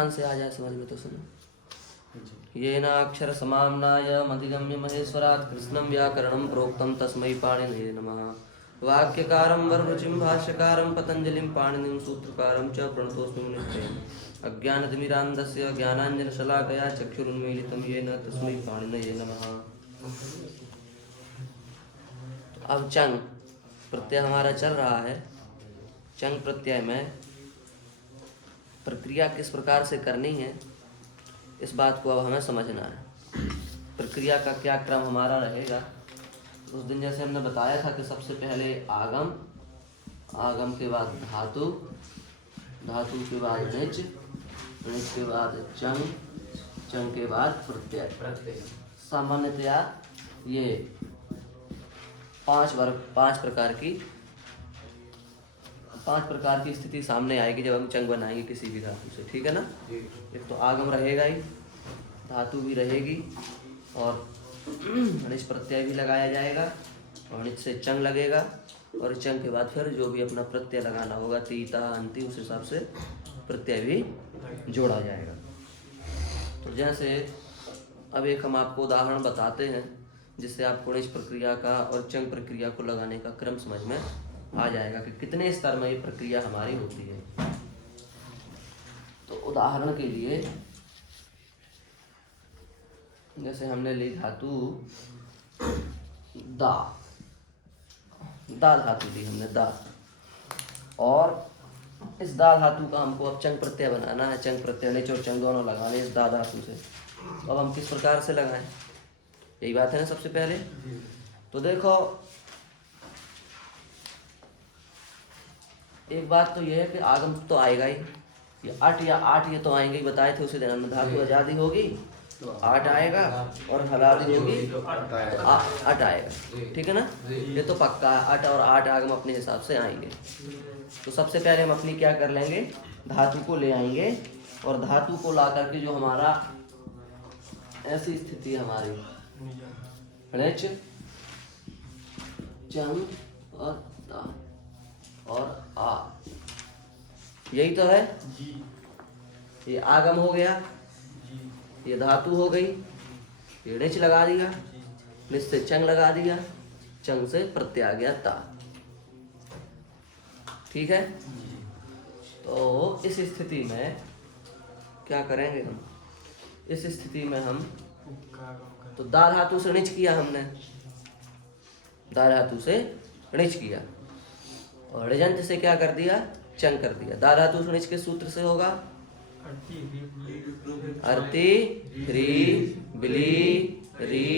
ध्यान से आ जाए समझ में तो सुनो। येन अक्षर समाम्नाय मधिगम्य महेश्वरात् कृष्णं व्याकरणं प्रोक्तं तस्मै पाणिनये नमः। वाक्यकारं वररुचिं भाष्यकारं पतंजलिं पाणिनिं सूत्रकारं च प्रणतोऽस्मि मुनित्रयम्। अज्ञानतिमिरान्धस्य ज्ञानाञ्जनशलाकया चक्षुरुन्मीलितं येन तस्मै पाणिनये नमः। अब चंग प्रत्यय हमारा चल रहा है। चंग प्रत्यय में प्रक्रिया किस प्रकार से करनी है, इस बात को अब हमें समझना है। प्रक्रिया का क्या क्रम हमारा रहेगा। उस दिन जैसे हमने बताया था कि सबसे पहले आगम, आगम के बाद धातु, धातु के बाद निच, निच के बाद चंग, चंग के बाद प्रत्यय। सामान्यतया ये पांच प्रकार की स्थिति सामने आएगी जब हम चंग बनाएंगे किसी भी धातु से, ठीक है ना। एक तो आगम रहेगा ही, धातु भी रहेगी और निच प्रत्यय भी लगाया जाएगा और निच से चंग लगेगा और चंग के बाद फिर जो भी अपना प्रत्यय लगाना होगा तीता अंति, उस हिसाब से प्रत्यय भी जोड़ा जाएगा। तो जैसे अब एक हम आपको उदाहरण बताते हैं जिससे आपको निच प्रक्रिया का और चंग प्रक्रिया को लगाने का क्रम समझ में आ जाएगा कि कितने स्तर में ये प्रक्रिया हमारी होती है। तो उदाहरण के लिए जैसे हमने ली धातु दा, दा धातु ली हमने दा, और इस दा धातु का हमको अब चंग प्रत्यय बनाना है। चंग प्रत्यय निच और चंग दोनों लगाने इस दा धातु से। तो अब हम किस प्रकार से लगाएं, यही बात है ना। सबसे पहले तो देखो, एक बात तो यह है कि आगम तो आएगा ही, ये अट या आठ ये तो आएंगे ही, बताए थे उसी दिन हमने। धातु आजादी होगी तो आठ आएगा और हलादी होगी तो अट आएगा, ठीक है ना। ये तो पक्का है, अट और आठ आगम अपने हिसाब से आएंगे। तो सबसे पहले हम अपनी क्या कर लेंगे, धातु को ले आएंगे और धातु को ला करके जो हमारा ऐसी स्थिति हमारी निच चंग और ता और आ, यही तो है। ये आगम हो गया, ये धातु हो गई, ये निच लगा दिया, निच से चंग लगा दिया, चंग से प्रत्यय आ गया ता, ठीक है। तो इस स्थिति में क्या करेंगे हम, इस स्थिति में हम तो दा धातु से निच किया हमने, दा धातु से निच किया और ऋजंत से क्या कर दिया, चंग कर दिया। दा धातु से निच के सूत्र से होगा अर्ति ह्री बिली री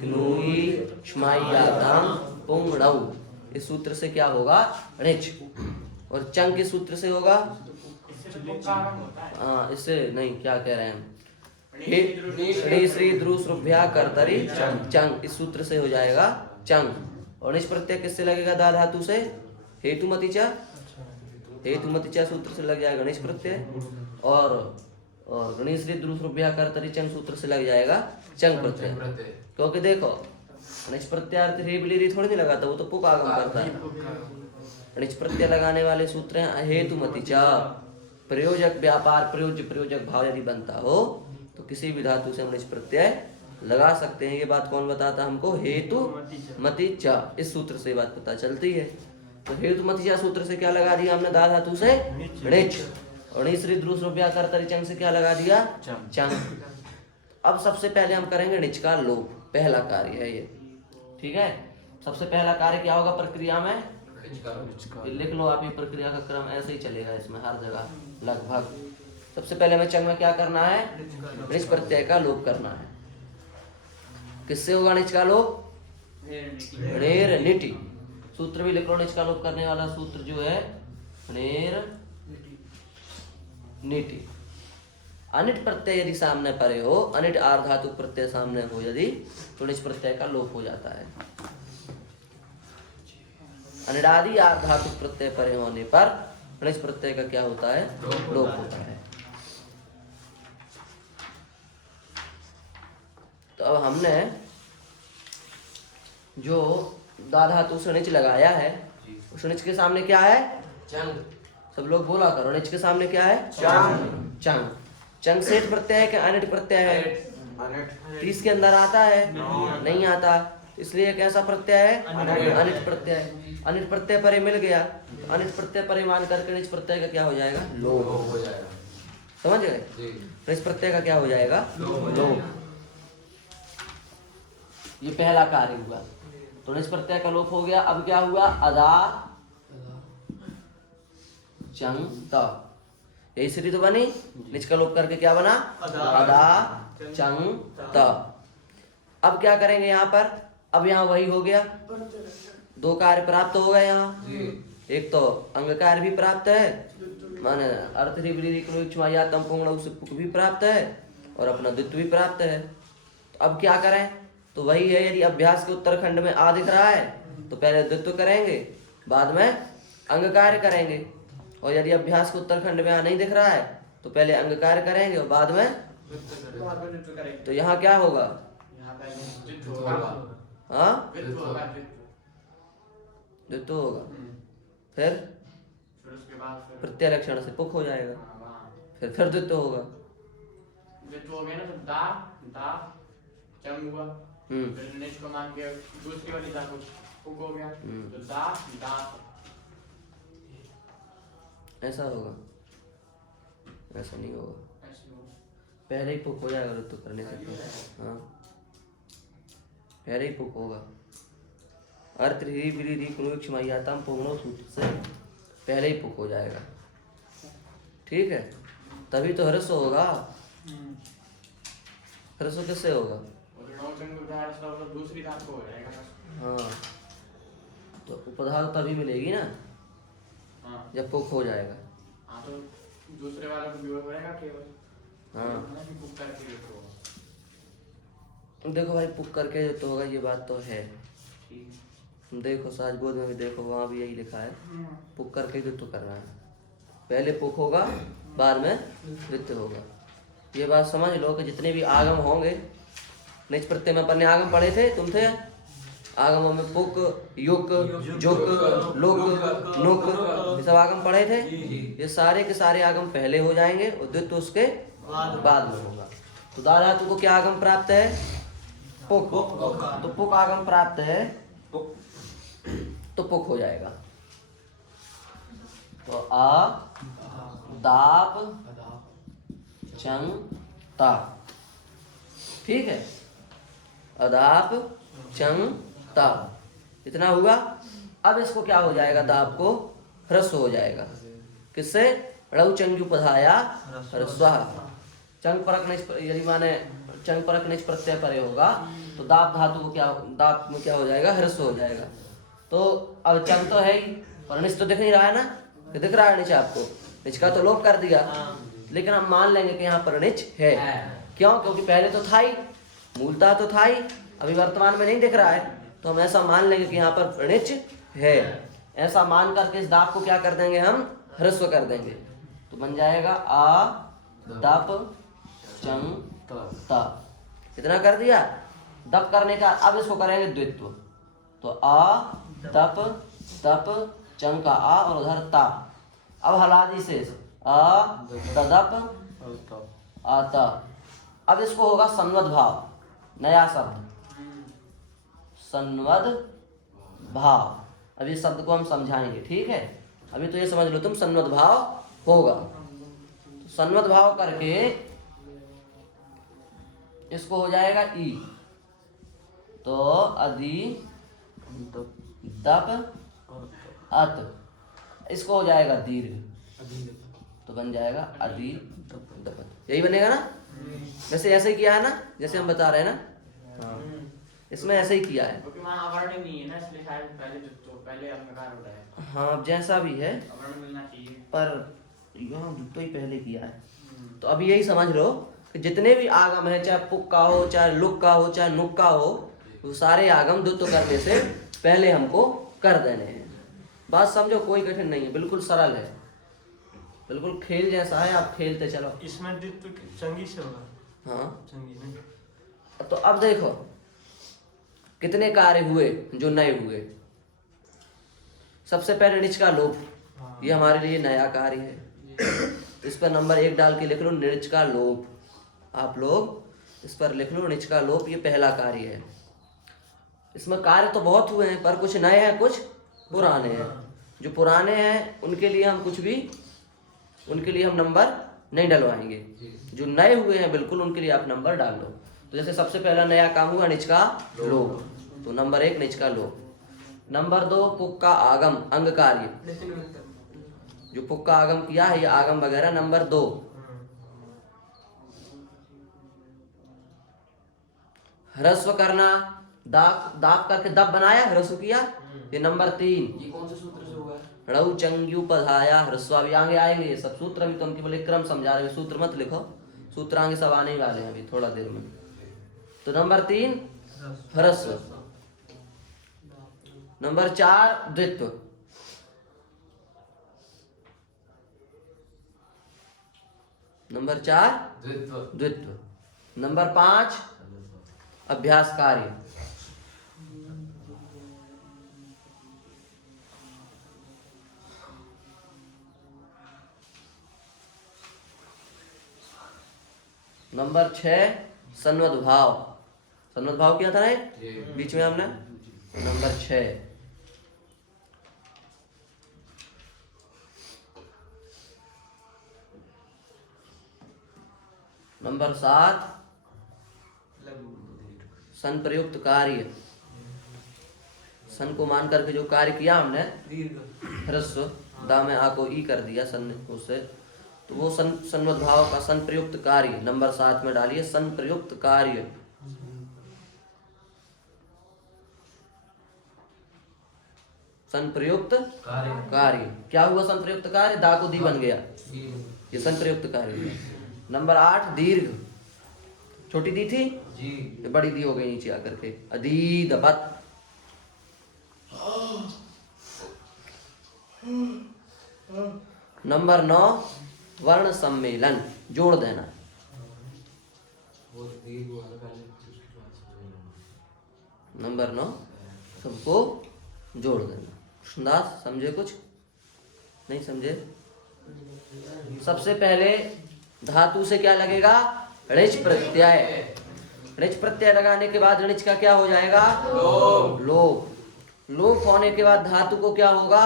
क्नूई क्ष्मायाताम पुंगड़ौ, इस सूत्र से क्या होगा निच। और चंग के सूत्र से होगा, हाँ इससे नहीं, क्या कह रहे हैं हम, श्री श्री द्रुश्रुभ्या कर्तरी चंग, इस सूत्र से हो जाएगा चंग। और निच प्रत्यय किससे लगेगा, दा धातु से हेतुमतिचा, हेतुमतिचा सूत्र से लग जाएगा निच प्रत्यय। और गणेश श्री द्रुश्रुभ्या कर्तरी चंग सूत्र से लग जाएगा चंग प्रत्यय। क्योंकि देखो निच प्रत्यय रे बिली थोड़ी नहीं लगाता, वो तो पुक आगम करता है। निच प्रत्यय लगाने वाले सूत्र हैं हेतुमतिचा, प्रयोजक व्यापार प्रयोज्य प्रयोजक भाव यदि बनता हो तो किसी भी धातु से हम निच प्रत्यय लगा सकते हैं। ये बात कौन बताता हमको, हेतु मति चा, इस सूत्र से बात पता चलती है। तो हेतु मति चा सूत्र से क्या लगा दिया हमने, दा धातु से निच, और श्री द्रुश्रुभ्या कर्तरी चंग से क्या लगा दिया, चंग। अब सबसे पहले हम करेंगे निच का लोप, पहला कार्य है ये, ठीक है। सबसे पहला कार्य क्या होगा प्रक्रिया में, लिख लो आप, ये प्रक्रिया का क्रम ऐसे ही चलेगा इसमें हर जगह लगभग। सबसे पहले हमें चंग में क्या करना है, निच प्रत्यय का लोप करना है। किससे होगा निच का लोप, णेर निटी, सूत्र भी लिख लो। निच का लोप करने वाला सूत्र जो है णेर निटी। अनिट प्रत्यय यदि सामने परे हो, अनिट आर्ध धातु प्रत्यय सामने हो यदि, तो निच प्रत्यय का लोप हो जाता है। अनिडादि आर्ध धातु प्रत्यय परे होने पर निच प्रत्यय का क्या होता है, लोप होता है। तो अब हमने जो दा धातु से निच लगाया है, उस निच के सामने क्या है, चंग। सब लोग बोला करो, निच के सामने क्या है, चंग। चंग चंग सेठ प्रत्यय है कि अनिट प्रत्यय है? अनिट। इसके अंदर आता है? नहीं आता, इसलिए कैसा प्रत्यय है? अनिट प्रत्यय। अनिट प्रत्यय परे मिल गया, अनिट प्रत्यय परे मान करके निज प्रत्यय का क्या हो जाएगा? लोप हो जाएगा। समझ गए? निज प्रत्यय का क्या हो जाएगा? लोप। ये पहला कार्य हुआ, तो निज प्रत्यय का लोप हो गया। अब क्या हुआ? अदा चंग त, यही स्थिति तो बनी। निज का लोप करके क्या बना? अदा चंग त। अब क्या करेंगे यहाँ पर? अब यहाँ वही हो गया, दो कार्य प्राप्त हो गए यहाँ। एक तो अंग कार्य भी प्राप्त है, माने अर्थ भी प्राप्त है, और अपना द्वित्व भी प्राप्त है। तो अब क्या करें? तो वही है, यदि अभ्यास के उत्तरखंड में आ दिख रहा है तो पहले द्वित्व करेंगे, बाद में अंग कार्य करेंगे। और यदि अभ्यास के उत्तरखंड में आ नहीं दिख रहा है तो पहले अंग कार्य करेंगे और बाद में, तो यहाँ क्या होगा? हाँ, द्वित्व होगा। फिर उसके बाद प्रत्यय लक्षण से पुख हो जाएगा, फिर द्वित्व होगा। द्वित्व हो गया ना, तो दा दा चंग हुआ, फिर निज को मान के दूसरी वाली दा को पुख हो गया, तो दा दा ऐसा होगा, ऐसा नहीं होगा। ऐसे होगा। पहले ही पुख हो जाएगा द्वित्व करने से। हाँ, पहले ही पुख होगा। अर्थ पुगणो सूत्र से पहले ही पुख हो जाएगा, ठीक है? तभी तो ह्रस्व होगा। ह्रस्व किससे होगा? दूसरी धातु हो जाएगा। हाँ, तो उपधातु तभी मिलेगी ना जब पुख हो जाएगा। हाँ, तो दूसरे वाले को विभव रहेगा केवल। हाँ, पुख करके देखो। देखो भाई, पुख करके तो होगा, ये बात तो है। ठीक, देखो सहजबोध में भी देखो, वहाँ भी यही लिखा है, पुख करके द्वित्व करना है। पहले पुख होगा, बाद में द्वित्व होगा। ये बात समझ लो कि जितने भी आगम होंगे, निज प्रत्यय में अपन ने आगम पढ़े थे, तुम थे? आगमों में पुक, युक, जुक, लुक, नुक, ये सब आगम पढ़े थे। ये सारे के सारे आगम पहले हो जाएंगे और द्वित्व उसके बाद में होगा। तो दादा तुमको क्या आगम प्राप्त है? पुक। तो पुक आगम प्राप्त है तो पुक हो जाएगा। तो आ दाप चंग ता, ठीक है? अदाप चंग ता, इतना हुआ। अब इसको क्या हो जाएगा? दाप को ह्रस्व हो जाएगा। किससे? ड़ौ चंग्युपधाया ह्रस्वः। चंग परक निज, यदि माने चंग परक निज प्रत्यय परे होगा तो दाप धातु को क्या, दाप में क्या हो जाएगा? ह्रस्व हो जाएगा। तो अब चंग तो है ही, और निच तो दिख नहीं रहा है ना, कि दिख रहा है निच आपको? निच का तो लोप कर दिया, लेकिन हम मान लेंगे कि यहाँ पर निच है। क्यों? क्योंकि पहले तो था ही, मूलतः तो था ही, अभी वर्तमान में नहीं दिख रहा है, तो हम ऐसा मान लेंगे कि यहाँ पर निच है। ऐसा मान करके इस दाप को क्या कर देंगे? हम ह्रस्व कर देंगे। तो बन जाएगा आ दप चंग ता। इतना कर दिया। दप करने का अब इसको करेंगे द्वित्व। तो आ दप दप चंग का आ और उधर ता। अब हलादी से आ तदप आता। अब इसको होगा संवद भाव, नया शब्द संवद भाव। अब इस शब्द को हम समझाएंगे, ठीक है? अभी तो ये समझ लो तुम, संवद भाव होगा। तो संवद भाव करके इसको हो जाएगा ई। तो अदि दप अत, इसको हो जाएगा दीर्घ, तो बन जाएगा अदि दपत। यही बनेगा ना? वैसे ऐसे ही किया है ना, जैसे हम बता रहे हैं ना। हाँ, इसमें ऐसे ही किया है, क्योंकि वहाँ अवर्ण नहीं है ना, इसलिए शायद पहले अंगकार हो जाएगा। हाँ जैसा भी है, अवर्ण मिलना चाहिए, पर यहाँ तो ही पहले किया है। तो अभी यही समझ लो कि जितने भी आगम है, चाहे पुक का हो, चाहे लुक का हो, चाहे नुक का हो, वो सारे आगम द्वित्व करने से पहले हमको कर देने हैं। बात समझो, कोई कठिन नहीं है, बिल्कुल सरल है, बिल्कुल खेल जैसा है, आप खेलते चलो। इसमें द्वित्व चंगी से होगा। हाँ, चंगी में तो अब देखो कितने कार्य हुए जो नए हुए। सबसे पहले निच का लोप, ये हमारे लिए नया कार्य है। इस पर नंबर 1 डाल के लिख लो निच का लोप। आप लोग इस पर लिख लो निच का लोप, ये पहला कार्य है। इसमें कार्य तो बहुत हुए हैं पर कुछ नए हैं कुछ पुराने हैं। जो पुराने हैं उनके लिए हम नंबर नहीं डलवाएंगे। जो नए हुए हैं बिल्कुल उनके लिए आप नंबर डाल लो। तो जैसे सबसे पहला नया काम हुआ निच का लोप, तो नंबर 1 निच का लोप। नंबर 2 पुक का आगम अंग कार्य, जो पुक का आगम किया है ये आगम वगैरह। नंबर 2 ह्रस्व करना, दाप करके दब बनाया, ह्रस्व किया, ये नंबर 3। ये कौन से सूत्र से हुआ है? णौ चंग्युपधाया ह्रस्व, भी आगे आएंगे ये सब सूत्र। अभी तो हम केवल एक क्रम समझा रहे हैं, सूत्र मत लिखो, सूत्र आगे सब आने ही वाले हैं अभी थोड़ा देर में। तो नंबर 3 ह्रस्व। नंबर 4 द्वित्व। नंबर 4 द्वित्व। नंबर 5 अभ्यास कार्य। नंबर 6 सन्वद्भाव। सन्वद्भाव किया था ना बीच में हमने। नंबर 6 नंबर 7 सन प्रयुक्त कार्य। सन को मान करके जो कार्य किया हमने, ह्रस्व दा में आ को ई कर दिया सन उससे, तो वो सन्वद्भाव का सन प्रयुक्त कार्य नंबर 7 में डालिए। सन प्रयुक्त कार्य। सन प्रयुक्त कार्य क्या हुआ? सन प्रयुक्त कार्य, दा को दी बन गया, ये सन प्रयुक्त कार्य। नंबर 8 दीर्घ। छोटी दी थी ये बड़ी दी हो गई नीचे आकर के, अदीदपत। नंबर 9 वर्ण सम्मेलन, जोड़ देना। नंबर 9 सबको जोड़ देना। कृष्णदास समझे? कुछ नहीं समझे? सबसे पहले धातु से क्या लगेगा? ऋच प्रत्यय। ऋच प्रत्यय लगाने के बाद ऋच का क्या हो जाएगा? लोप। लोप होने के बाद धातु को क्या होगा?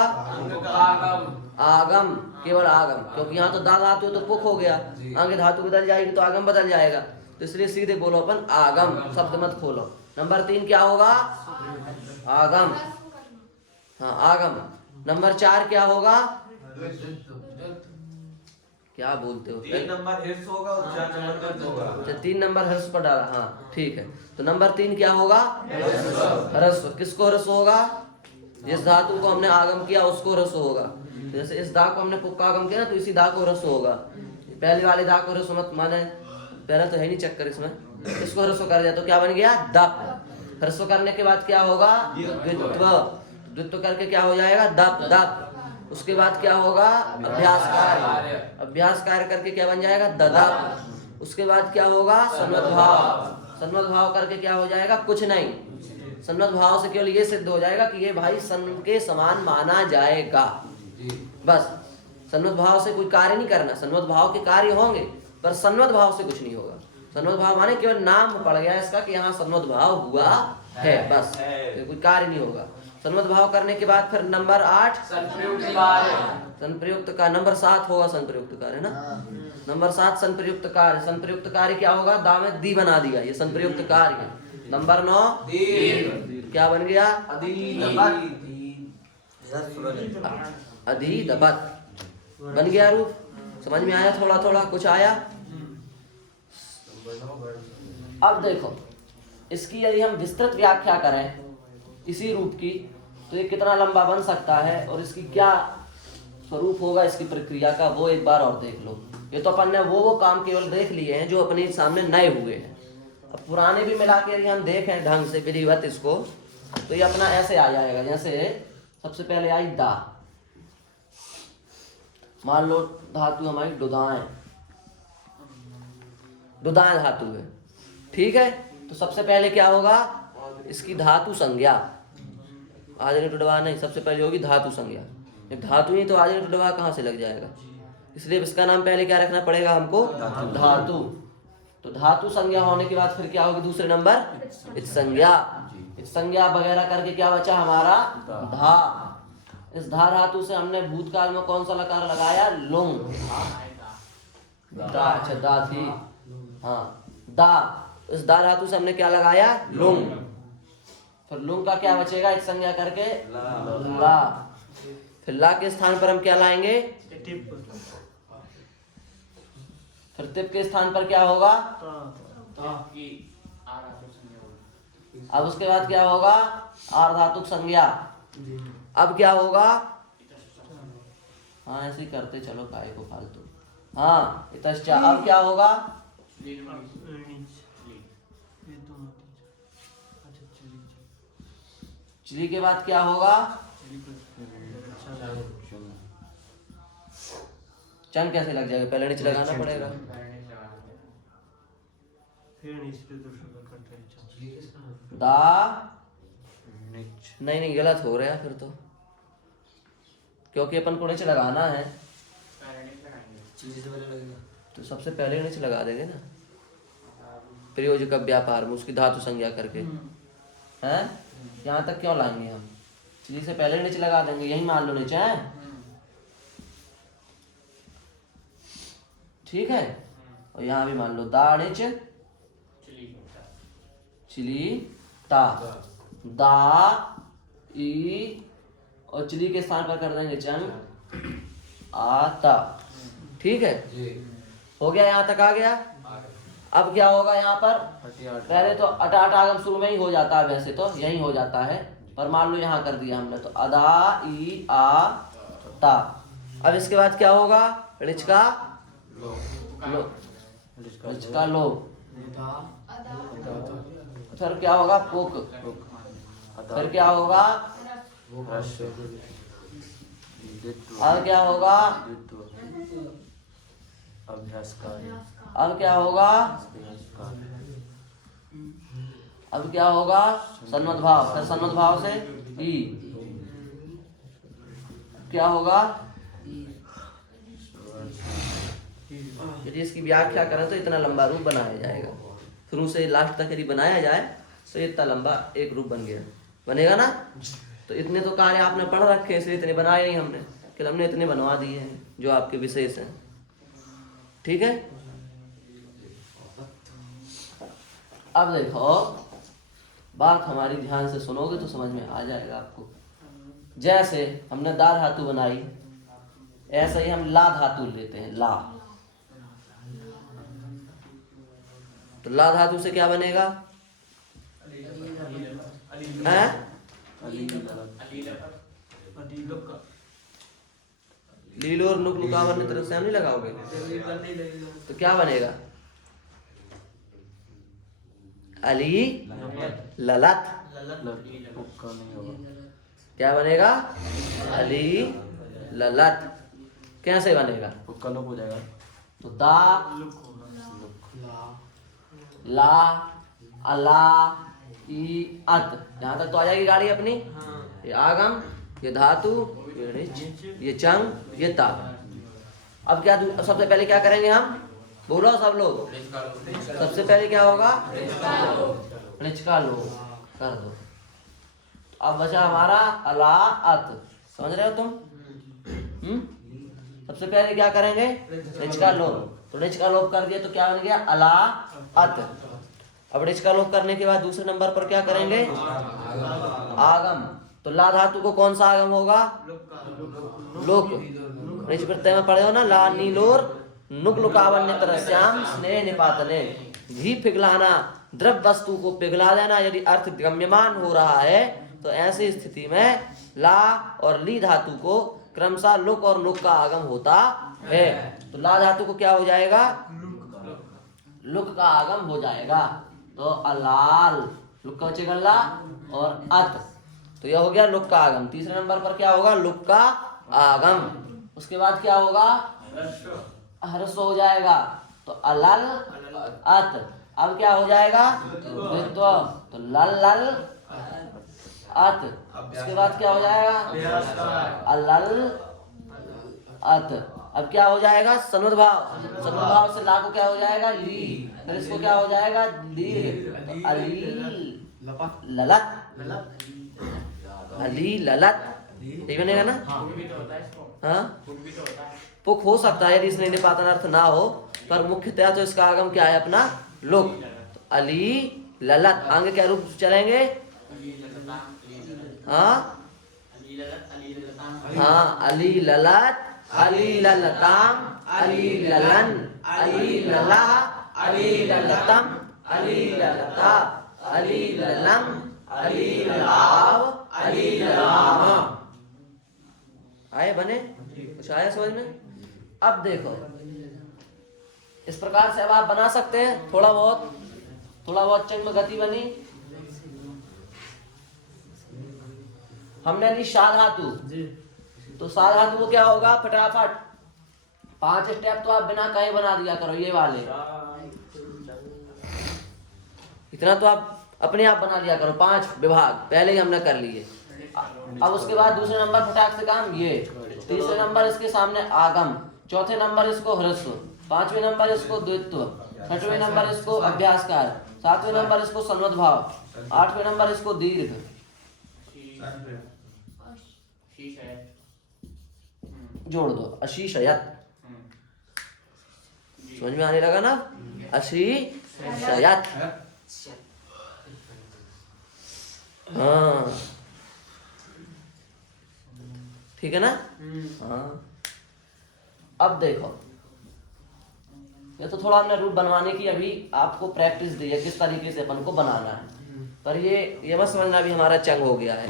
आगम। केवल आगम, क्योंकि यहाँ तो दा धातु तो पुक हो गया, आगे धातु बदल जाएगी तो आगम बदल जाएगा, तो इसलिए सीधे बोलो अपन आगम, शब्द मत खोलो। नंबर 3 क्या होगा? आगम। हाँ आगम। नंबर 4 क्या होगा? क्या बोलते हो? 3 नंबर ह्रस्व होगा और 4 नंबर द्वित्व होगा। अच्छा 3 नंबर ह्रस्व पर डाला, हाँ ठीक है। तो नंबर 3 क्या होगा? ह्रस्व। किसको ह्रस्व होगा? जिस धातु को हमने आगम किया उसको ह्रस्व होगा। जैसे इस दा को हमने पुक्का आगम किया ना, तो इसी दा को ह्रस्व होगा। पहले वाले दा को ह्रस्व मत माने, पहला तो है नहीं चक्कर इसमें। इसको ह्रस्व कर दिया तो क्या बन गया? दप। ह्रस्व करने के बाद क्या होगा? द्वित्व। द्वित्व करके क्या हो जाएगा? दप दप। उसके बाद क्या होगा? अभ्यास कार्य। अभ्यास कार्य करके क्या बन जाएगा? ददप। उसके बाद क्या होगा? सन्वद्भाव। सन्वद्भाव करके क्या हो जाएगा? कुछ नहीं। सन्वद्भाव से केवल ये सिद्ध हो जाएगा कि ये भाई सन के समान माना जाएगा, बस। सन्वद्भाव से कोई कार्य नहीं करना। सन्वद्भाव के कार्य होंगे पर सन्वद्भाव से कुछ नहीं होगा। सन्वद्भाव माने केवल नाम पड़ गया इसका कि यहाँ सन्वद्भाव हुआ है, बस, कोई कार्य नहीं होगा। सन्वद्भाव करने के बाद फिर नंबर 8 संप्रयुक्त का। नंबर 7 होगा संप्रयुक्त कार्य ना। नंबर 7 संप्रयुक्त कार्य। संप्रयुक्त कार्य क्या होगा? दा में दी बना दिया, ये संप्रयुक्त कार्य। नंबर 9 क्या बन गया? अधिदपत बन गया रूप। समझ में आया? थोड़ा थोड़ा कुछ आया? अब देखो इसकी यदि हम विस्तृत व्याख्या करें इसी रूप की, तो ये कितना लंबा बन सकता है और इसकी क्या स्वरूप होगा इसकी प्रक्रिया का, वो एक बार और देख लो। ये तो अपन ने वो काम केवल देख लिए हैं जो अपने सामने नए हुए हैं। अब पुराने भी मिला के यदि हम देखें ढंग से विधिवत इसको, तो ये अपना ऐसे आ जाएगा। जैसे सबसे पहले आई दा, मान लो धातु हमारी डुदाएं, डुदाएं धातु है, ठीक है। तो सबसे पहले क्या होगा? इसकी धातु संज्ञा, आजने टुडवा नहीं, सबसे पहले होगी धातु संज्ञा। जब धातु नहीं तो आजने टुडवा कहाँ से लग जाएगा? इसलिए इसका नाम पहले क्या रखना पड़ेगा हमको, धातु। तो धातु संज्ञा होने के बाद फिर क्या होगी दूसरे नंबर, इत संज्ञा। इत संज्ञा वगैरह करके क्या बचा हमारा, धा। इस धा धातु से हमने भूतकाल में कौन सा लकार लगाया, लुंग। दा, अच्छा दा थी, हाँ दा। इस दा धातु से हमने क्या लगाया, लुंग। फिर लुंग का क्या बचेगा, इत संज्ञा करके ला। फिर ला के स्थान पर हम क्या लाएंगे, टिप फिर तिप के स्थान पर क्या होगा, की आ धातु संज्ञा होगी। अब उसके बाद क्या होगा, आर्धातुक संज्ञा। अब क्या होगा, हाँ ऐसे ही करते चलो काय को फालतू, हाँ इतश्चा। अब क्या होगा, चिली के बाद क्या होगा, चंग कैसे लग जाएगा, पहले नीचे लगाना पड़ेगा। दा, नहीं गलत हो रहा है फिर क्योंकि अपन को नीचे लगाना है, तो सबसे पहले नीचे लगा देंगे ना, प्रयोजक व्यापार में उसकी धातु संज्ञा करके, हैं यहाँ तक क्यों लाएंगे हम, चिली से पहले नीचे लगा देंगे, यही मान लो नीचे है, ठीक है। और यहाँ भी मान लो दा नीचे, चिली ता, दा ई, और चिली के स्थान पर कर देंगे चंग आता, ठीक है। हो गया, यहाँ तक आ गया। अब क्या होगा यहाँ पर, पहले तो अटा आगम शुरू में ही हो जाता है, वैसे तो यही हो जाता है, पर मान लो यहाँ कर दिया हमने, तो अदा ई आ ता। अब इसके बाद क्या होगा, ऋच का लो, ऋच का लो, फिर क्या होगा, पुक, फिर क्या होगा, अब क्या होगा, अब क्या होगा, अब क्या होगा, सन्मत भाव, फिर सन्मत भाव से ई, क्या होगा, यदि इसकी व्याख्या करें तो इतना लंबा रूप बनाया जाएगा, शुरू से लास्ट तक यदि बनाया जाए तो इतना लंबा एक रूप बन गया, बनेगा ना। तो इतने तो कार्य आपने पढ़ रखे, इसलिए इतने बनाए ही हमने, कि हमने इतने बनवा दिए हैं जो आपके विशेष हैं, ठीक है। अब देखो, बात हमारी ध्यान से सुनोगे तो समझ में आ जाएगा आपको। जैसे हमने दा धातु बनाई, ऐसे ही हम ला धातु लेते हैं, ला। तो ला धातु से क्या बनेगा, लीलो और नुक नुकावन ने तरफ से हम नहीं लगाओगे, तो क्या बनेगा, अली ललत, क्या बनेगा, अली ललत। कैसे बनेगा, हो जाएगा, तो दा, ला, अला, ई, अत, यहाँ तक तो आ जाएगी गाड़ी अपनी। ये आगम, ये धातु, ये ऋच, ये चंग, ये ता। अब क्या सबसे पहले क्या करेंगे हम, बोलो सब लोग, सबसे पहले क्या होगा, ऋच का लो कर दो। अब बचा हमारा अला अत, समझ रहे हो तुम, सबसे पहले क्या करेंगे, ऋच का लोप, तो ऋच का लोप कर दिया तो क्या बन गया, अला अत। अब ऋच का लोप करने के बाद दूसरे नंबर पर क्या करेंगे, आगम। तो ला धातु को कौन सा आगम होगा, लोक। ऋच प्रत्यय में पढ़े हो ना, ला नीलोर नुक लुकावन्य तरस्याम स्नेह निपातने, घी पिघलाना, द्रव वस्तु को पिघला देना यदि अर्थ गम्यमान हो रहा है, तो ऐसी स्थिति में ला और ली धातु को क्रमशः लुक और नुक का आगम होता है। तो ला धातु को क्या हो जाएगा, लुक का आगम हो जाएगा। तो अलाल, लुक का बचेगा ला और अत, तो यह हो गया लुक का आगम। तीसरे नंबर पर क्या होगा, लुक का आगम। उसके बाद क्या होगा, हर्ष हो जाएगा, तो अलल अत। अब क्या हो जाएगा, द्वित्व, तो लल लल अत। उसके बाद क्या हो जाएगा, अलल अत। अब क्या हो जाएगा? सनुद्भाव। सनुद्भाव से ला को क्या हो जाएगा? ली। फिर इसको क्या हो जाएगा? ली। अली ललत। अली ललत यही बनेगा ना? फुक भी तो होता है इसको। हाँ, फुक भी तो होता है। पुख हो सकता है यदि इसमें निपातन अर्थ ना हो, पर मुख्यतः तो इसका आगम क्या है? अपना लोक। तो अली ललत आगे क्या रूप चलेंगे? हाँ हाँ, अली ललत, अली ललताम, अली ललन, अली लला, अली ललतम, अली ललता, अली ललम, अली ललाव, अली ललामा। आए बने? कुछ आया समझ में? अब देखो, इस प्रकार से अब आप बना सकते हैं थोड़ा बहुत चंग में गति बनी। हमने ली सा धातु, तो सा धातु को क्या होगा? फटाफट 5 स्टेप तो आप बिना कहे बना दिया करो, ये वाले इतना तो आप अपने आप बना लिया करो। 5 विभाग पहले ही हमने कर लिए। अब उसके बाद दूसरे नंबर फटाक से काम ये, तीसरे नंबर इसके सामने आगम, चौथे नंबर इसको ह्रस्व, 5वें नंबर इसको द्वित्व, 6वें नंबर इसको अभ्यासकार, 7वें नंबर इसको सन्वद्भाव, 8वें नंबर इसको दीर्घ। जोड़ दो अशीशयत। समझ में आने लगा ना? अशीशयत। हाँ ठीक है ना? हाँ। अब देखो, ये तो थोड़ा हमने रूप बनवाने की अभी आपको प्रैक्टिस दी है किस तरीके से अपन को बनाना है, पर ये बस समझना भी हमारा चंग हो गया है।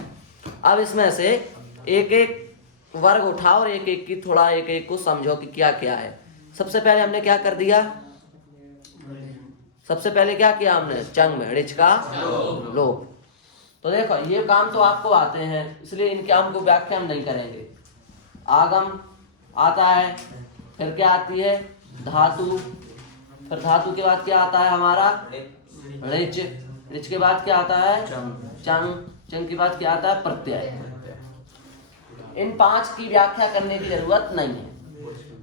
अब इसमें से एक एक वर्ग उठाओ और एक एक की थोड़ा एक एक को समझो कि क्या क्या है। सबसे पहले हमने क्या कर दिया? सबसे पहले क्या किया हमने? चंग में ऋच का लोप। तो देखो, ये काम तो आपको आते हैं, इसलिए इनके हम को व्याख्या हम नहीं करेंगे। आगम आता है, फिर क्या आती है? धातु, फिर धातु के बाद क्या आता है हमारा? ऋच, ऋच के बाद क्या आता है? चंग, चंग के बाद क्या आता है? प्रत्यय। इन 5 की व्याख्या करने की जरूरत नहीं है,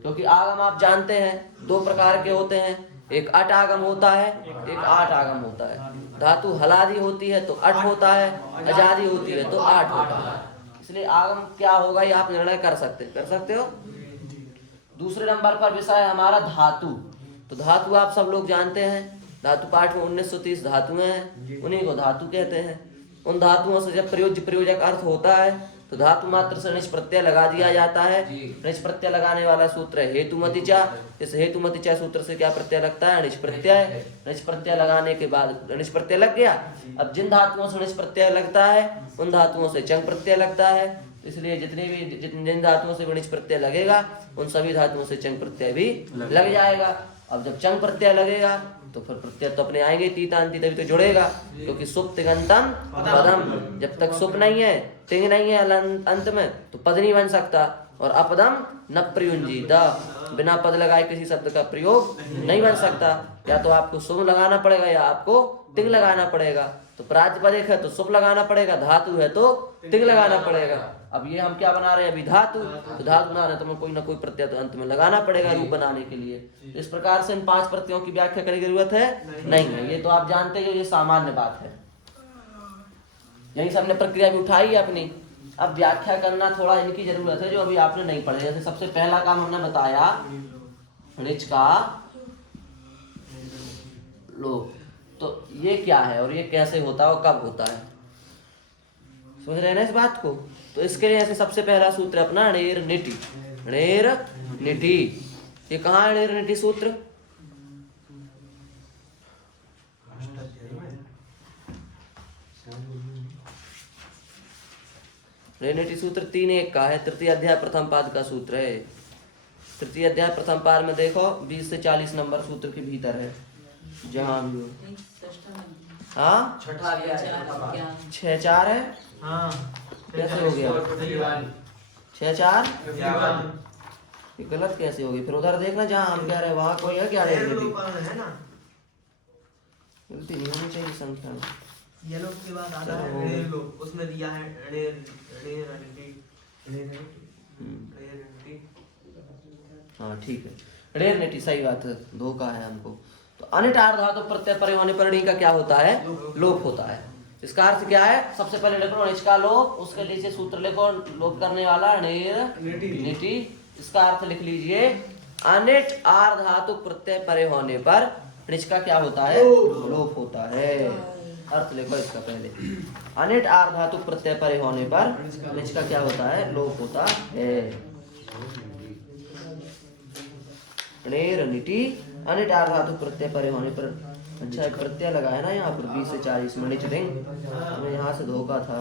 क्योंकि आगम आप जानते हैं 2 प्रकार के होते हैं, एक अट आगम होता है, एक आठ आगम होता है। धातु हलादी होती है तो अट होता है, अजादी होती है तो आठ होता है। इसलिए आगम क्या होगा ये आप निर्णय कर सकते हो। दूसरे नंबर पर विषय है हमारा धातु। तो धातु आप सब लोग जानते हैं, धातु पाठ में 1930 धातुएं हैं, उन्हीं को धातु कहते हैं। उन धातुओं से जब प्रयोजक अर्थ होता है तो धातु मात्र से निच प्रत्यय लगा दिया जाता है। निच प्रत्यय लगाने वाला सूत्र है हेतुमतिचा। इस हेतुमतिचा सूत्र से क्या प्रत्यय लगता है? निच प्रत्यय। निच प्रत्यय लगाने के बाद निच प्रत्यय लग गया। अब जिन धातुओं से निच प्रत्यय लगता है उन धातुओं से चंग प्रत्यय लगता है। इसलिए जिन धातुओं से निच प्रत्यय लगेगा उन सभी धातुओं से चंग प्रत्यय भी लग जाएगा। अब जब चंग प्रत्यय लगेगा तो फिर प्रत्यय तो अपने आएंगे, तीतांती तभी तो जुड़ेगा, क्योंकि सुप तिगंतम पदम। जब तक सुप नहीं है, तिंग नहीं है अंत में, तो पद नहीं बन सकता। और अपदम न प्रयुंजीत, बिना पद लगाए किसी शब्द का प्रयोग नहीं बन सकता। या तो आपको सुप लगाना पड़ेगा या आपको तिंग लगाना पड़ेगा। तो प्रातिपदिक है तो सुप लगाना पड़ेगा, धातु है तो तिंग लगाना पड़ेगा। अब ये हम क्या बना रहे हैं? अभी धातु। तो धातु बनाना तो कोई ना कोई प्रत्यय तो अंत में लगाना पड़ेगा रूप बनाने के लिए। इस प्रकार से इन 5 प्रत्ययों की व्याख्या करने की जरूरत है नहीं है, ये तो आप जानते हो, ये सामान्य बात है। यही से हमने प्रक्रिया भी उठाई है अपनी। अब व्याख्या करना थोड़ा इनकी जरूरत है जो अभी आपने नहीं पढ़े। जैसे सबसे पहला काम हमने बताया ऋच का लोप। तो ये क्या है और ये कैसे होता है और कब होता है, समझ रहे हैं ना इस बात को? तो इसके लिए ऐसे सबसे पहला सूत्र अपना णेर निटी। णेर निटी, ये कहाँ है णेर निटी सूत्र? णेर निटी सूत्र 3.1 का है, तृतीय अध्याय प्रथम पाद का सूत्र है। तृतीय अध्याय प्रथम पाद में देखो 20 से 40 नंबर सूत्र के भीतर है, जहां भी हो। हाँ, 6-4 है। हाँ, कैसे हो गया? 6-4 ये गलत कैसे हो गई? फिर उधर देखना जहाँ हम कह रहे हैं वहाँ कोई है क्या? गलती नहीं होनी चाहिए संख्या में। येलो के बाद आता है णेर लोप, उसमें दिया है णेर णेर णेर णेर णेर णेर। हाँ ठीक है, ढेर नेटी सही बात है, धोखा है हमको। तो अनिट आर्ध धातु प्रत्यय परे होने पर णी का क्या होता है? लोप होता है। इसका अर्थ क्या है? सबसे पहले लिखो णिच का लोप, उसके नीचे सूत्र लिखो लोप करने वाला णेर नीति। इसका अर्थ लिख लीजिए, अनिट आर्ध धातु प्रत्यय परे होने पर णिच का क्या होता है? लोप होता है। अर्थ लिखो इसका पहले, अनिट आर्ध धातु प्रत्यय परे होने पर णिच का क्या होता है? लोप होता है। णेर नीति अनिट आर्ध धातु प्रत्यय परे होने पर, अच्छा एक प्रत्यय लगा है ना यहाँ पर 20 से 40 में णिच रिंग, हमें यहाँ से धोखा था,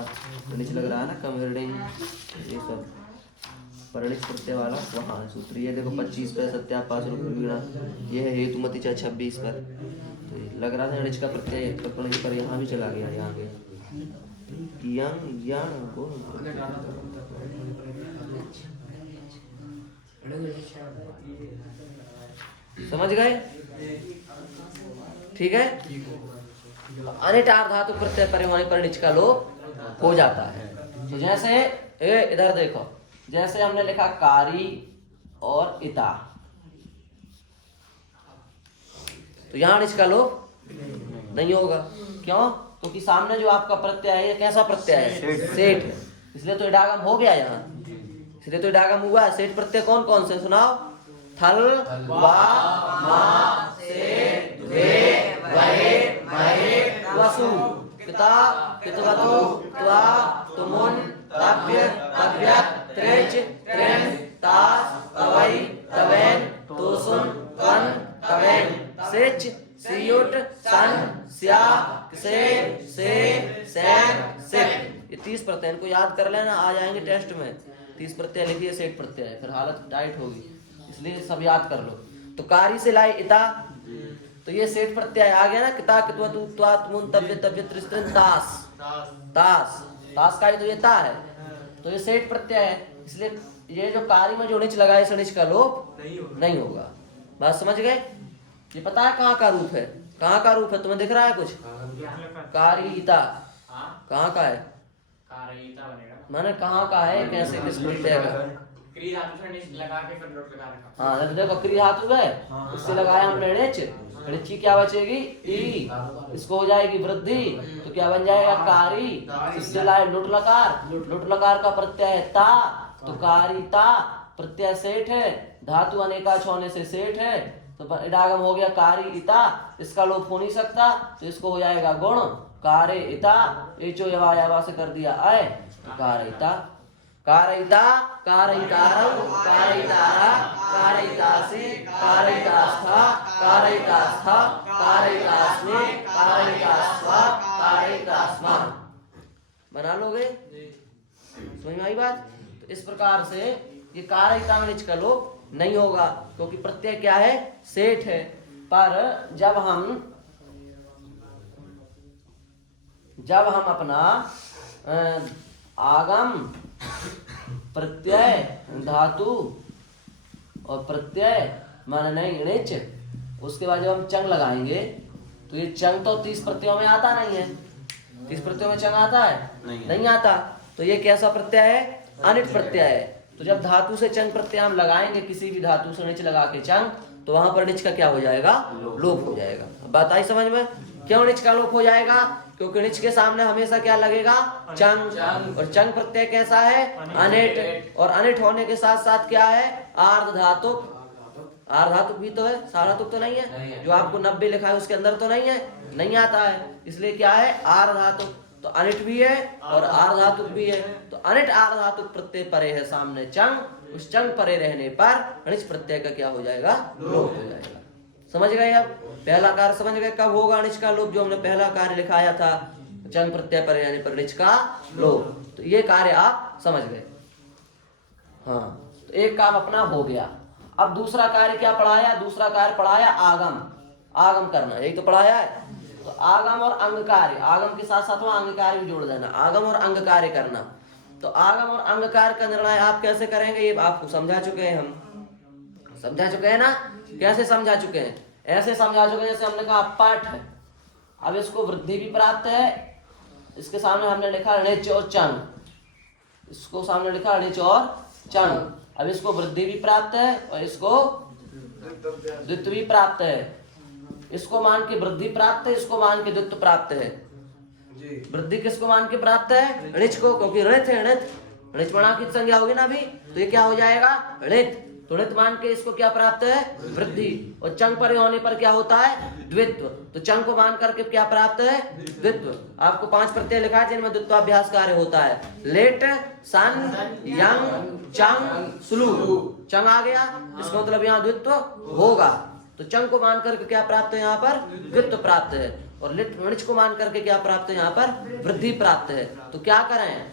णिच लग रहा है ना कमरिंग, ये सब परिणित प्रत्यय वाला वहाँ है सूत्र। ये देखो 25 पे सत्यापास रूप वीणा, ये है हेतुमती 26 पर, तो लग रहा था णिच का प्रत्यय पर यहाँ भी चला गया, यहाँ गया यंग यंग को समझ गए? ठीक है। अनिट आर्ध धातु प्रत्यय परे होने पर णिच का लोप हो जाता है। तो जैसे इधर देखो, जैसे हमने लिखा कारी और इता, तो यहाँ णिच का लोप नहीं होगा। क्यों? क्योंकि सामने जो आपका प्रत्यय है ये कैसा प्रत्यय है? सेठ है, इसलिए तो इडागम हो गया यहाँ, इसलिए तो इडागम हुआ है। सेठ प्रत्यय कौन कौन से सुनाओ? थल, वा, मा, से, वे, वहे, महे, वसु, पिता, पितवतु, त्वा, तुमुन, तभ्य, तभ्यक, त्रिज, त्रिन, तास, तवई, तवैन, तोसुन, तन, तवैन, सिच, सियुट, सन, स्या, से, सैन, सिक। ये 30 प्रत्यय इनको याद कर लेना, आ जाएंगे टेस्ट में। 30 प्रत्यय लिखिए, सेठ प्रत्यय है, फिर हालत टाइट होगी, इसलिए सब याद कर लो। तो कारी से लाई इता, तो ये सेठ प्रत्यय आ गया ना, किता, कितवा, तु, त्वा, तुमुन, तव्य, तव्य, त्रिस्त्रिन, तास, तास, तास का ही तो ये ता है, तो ये सेठ प्रत्यय है, इसलिए ये जो कारी में जो णिच लगा है, णिच का लोप नहीं होगा। बात समझ गए? ये पता है कहाँ का रूप है? कहाँ का रूप है तुम्हें दिख रहा है कुछ? कारिता कहाँ का है? माने कहाँ का है, कैसे, किस प्रत्यय का? क्री धातु से णिच लगा के फिर लोट लगा रखा। हाँ देखो क्री धातु है, इससे लगाया हमने णिच, णिच की क्या बचेगी? ई, इसको हो जाएगी वृद्धि, तो क्या बन जाएगा? कारी। इससे लाए लुट लकार, लुट लकार का प्रत्यय है ता, तो कारिता प्रत्यय सेठ है, धातु अनेकाक्ष होने से सेठ है, तो इडागम हो गया कारी इता, इसका लोप हो नहीं सकता, तो इसको हो जाएगा गुण कारे इता, एचो यवा से कर दिया आय, कारिता, कारिता, कारितारम, कारितारा, कारितासी, कारितास्था, कारितास्था, कारितास्मे, कारितास्वा, कारितास्मा। बना लोगे? समझ में आई बात? तो इस प्रकार से ये कारिता णिच का लोप नहीं होगा, क्योंकि प्रत्यय क्या है? सेठ है। पर जब हम अपना आगम, प्रत्यय, धातु और प्रत्यय माने नहीं णिच, उसके बाद जब हम चंग लगाएंगे, तो ये चंग तो 30 प्रत्ययों में आता नहीं है। 30 प्रत्ययों में चंग आता है? नहीं आता। तो ये कैसा प्रत्यय है? अनिट प्रत्यय है। तो जब धातु से चंग प्रत्यय हम लगाएंगे, किसी भी धातु से णिच लगा के चंग, तो वहां पर णिच का क्या हो जाएगा? लोप हो जाएगा। बात आई समझ में? क्यों णिच का लोप हो जाएगा? क्योंकि णिच के सामने हमेशा क्या लगेगा? चंग। और चंग प्रत्यय कैसा है? अनिट। और अनिट होने के साथ साथ क्या है? आर्ध धातुक। आर्ध धातुक भी तो है, सार्वधातुक तो नहीं है। जो आपको 90 लिखा है उसके अंदर तो नहीं है, नहीं आता है, इसलिए क्या है? आर्ध धातुक। तो अनिट भी है और आर्ध धातुक भी है। तो अनिट आर्ध धातुक प्रत्यय परे है सामने चंग, उस चंग परे रहने पर णिच प्रत्यय का क्या हो जाएगा? लोप हो जाएगा। समझ गए? अब पहला कार्य समझ गए कब होगा णिच का लोप? जो हमने पहला कार्य लिखाया था, चंग प्रत्यय परे रहने पर णिच का लोप। तो ये कार्य आप समझ गए। हाँ, तो एक काम अपना हो गया। अब दूसरा कार्य क्या पढ़ाया? दूसरा कार्य पढ़ाया आगम। आगम करना, यही तो पढ़ाया है। तो आगम और अंग कार्य, आगम के साथ साथ अंग कार्य भी जोड़ देना। आगम और अंग कार्य करना। तो आगम और अंग कार्य का निर्णय आप कैसे करेंगे? ये आपको समझा चुके हैं, हम समझा चुके हैं ना? कैसे समझा चुके हैं? ऐसे समझा चुके हैं जैसे हमने कहा पट है, अब इसको वृद्धि भी प्राप्त है, इसके सामने हमने लिखा णिच और चंग, इसको सामने लिखा णिच और चंग, अब इसको वृद्धि भी प्राप्त है और इसको द्वित्व भी प्राप्त है। इसको मान के वृद्धि प्राप्त है, इसको मान के द्वित्व प्राप्त है। वृद्धि किसको मान के प्राप्त है? ऋच को, क्योंकि ऋत है ऋत। ऋच मणा की संज्ञा होगी ना अभी, तो ये क्या हो जाएगा? ऋत। तो ऋत मान के इसको क्या प्राप्त है? वृद्धि। और चंग पर होने पर क्या होता है? द्वित्व। तो चंग को मान करके क्या प्राप्त है? द्वित्व। आपको 5 प्रत्यय लिखा है जिनमें द्वित्वाभ्यास कार्य होता है। लेट, सन, यंग, चंग, स्लू। चंग आ गया, इसका मतलब यहाँ द्वित्व होगा। तो चंग को मान करके क्या प्राप्त है? यहाँ पर द्वित्व प्राप्त है। और लिट वृक्ष को मान करके क्या प्राप्त है? यहाँ पर वृद्धि प्राप्त है। तो क्या करें?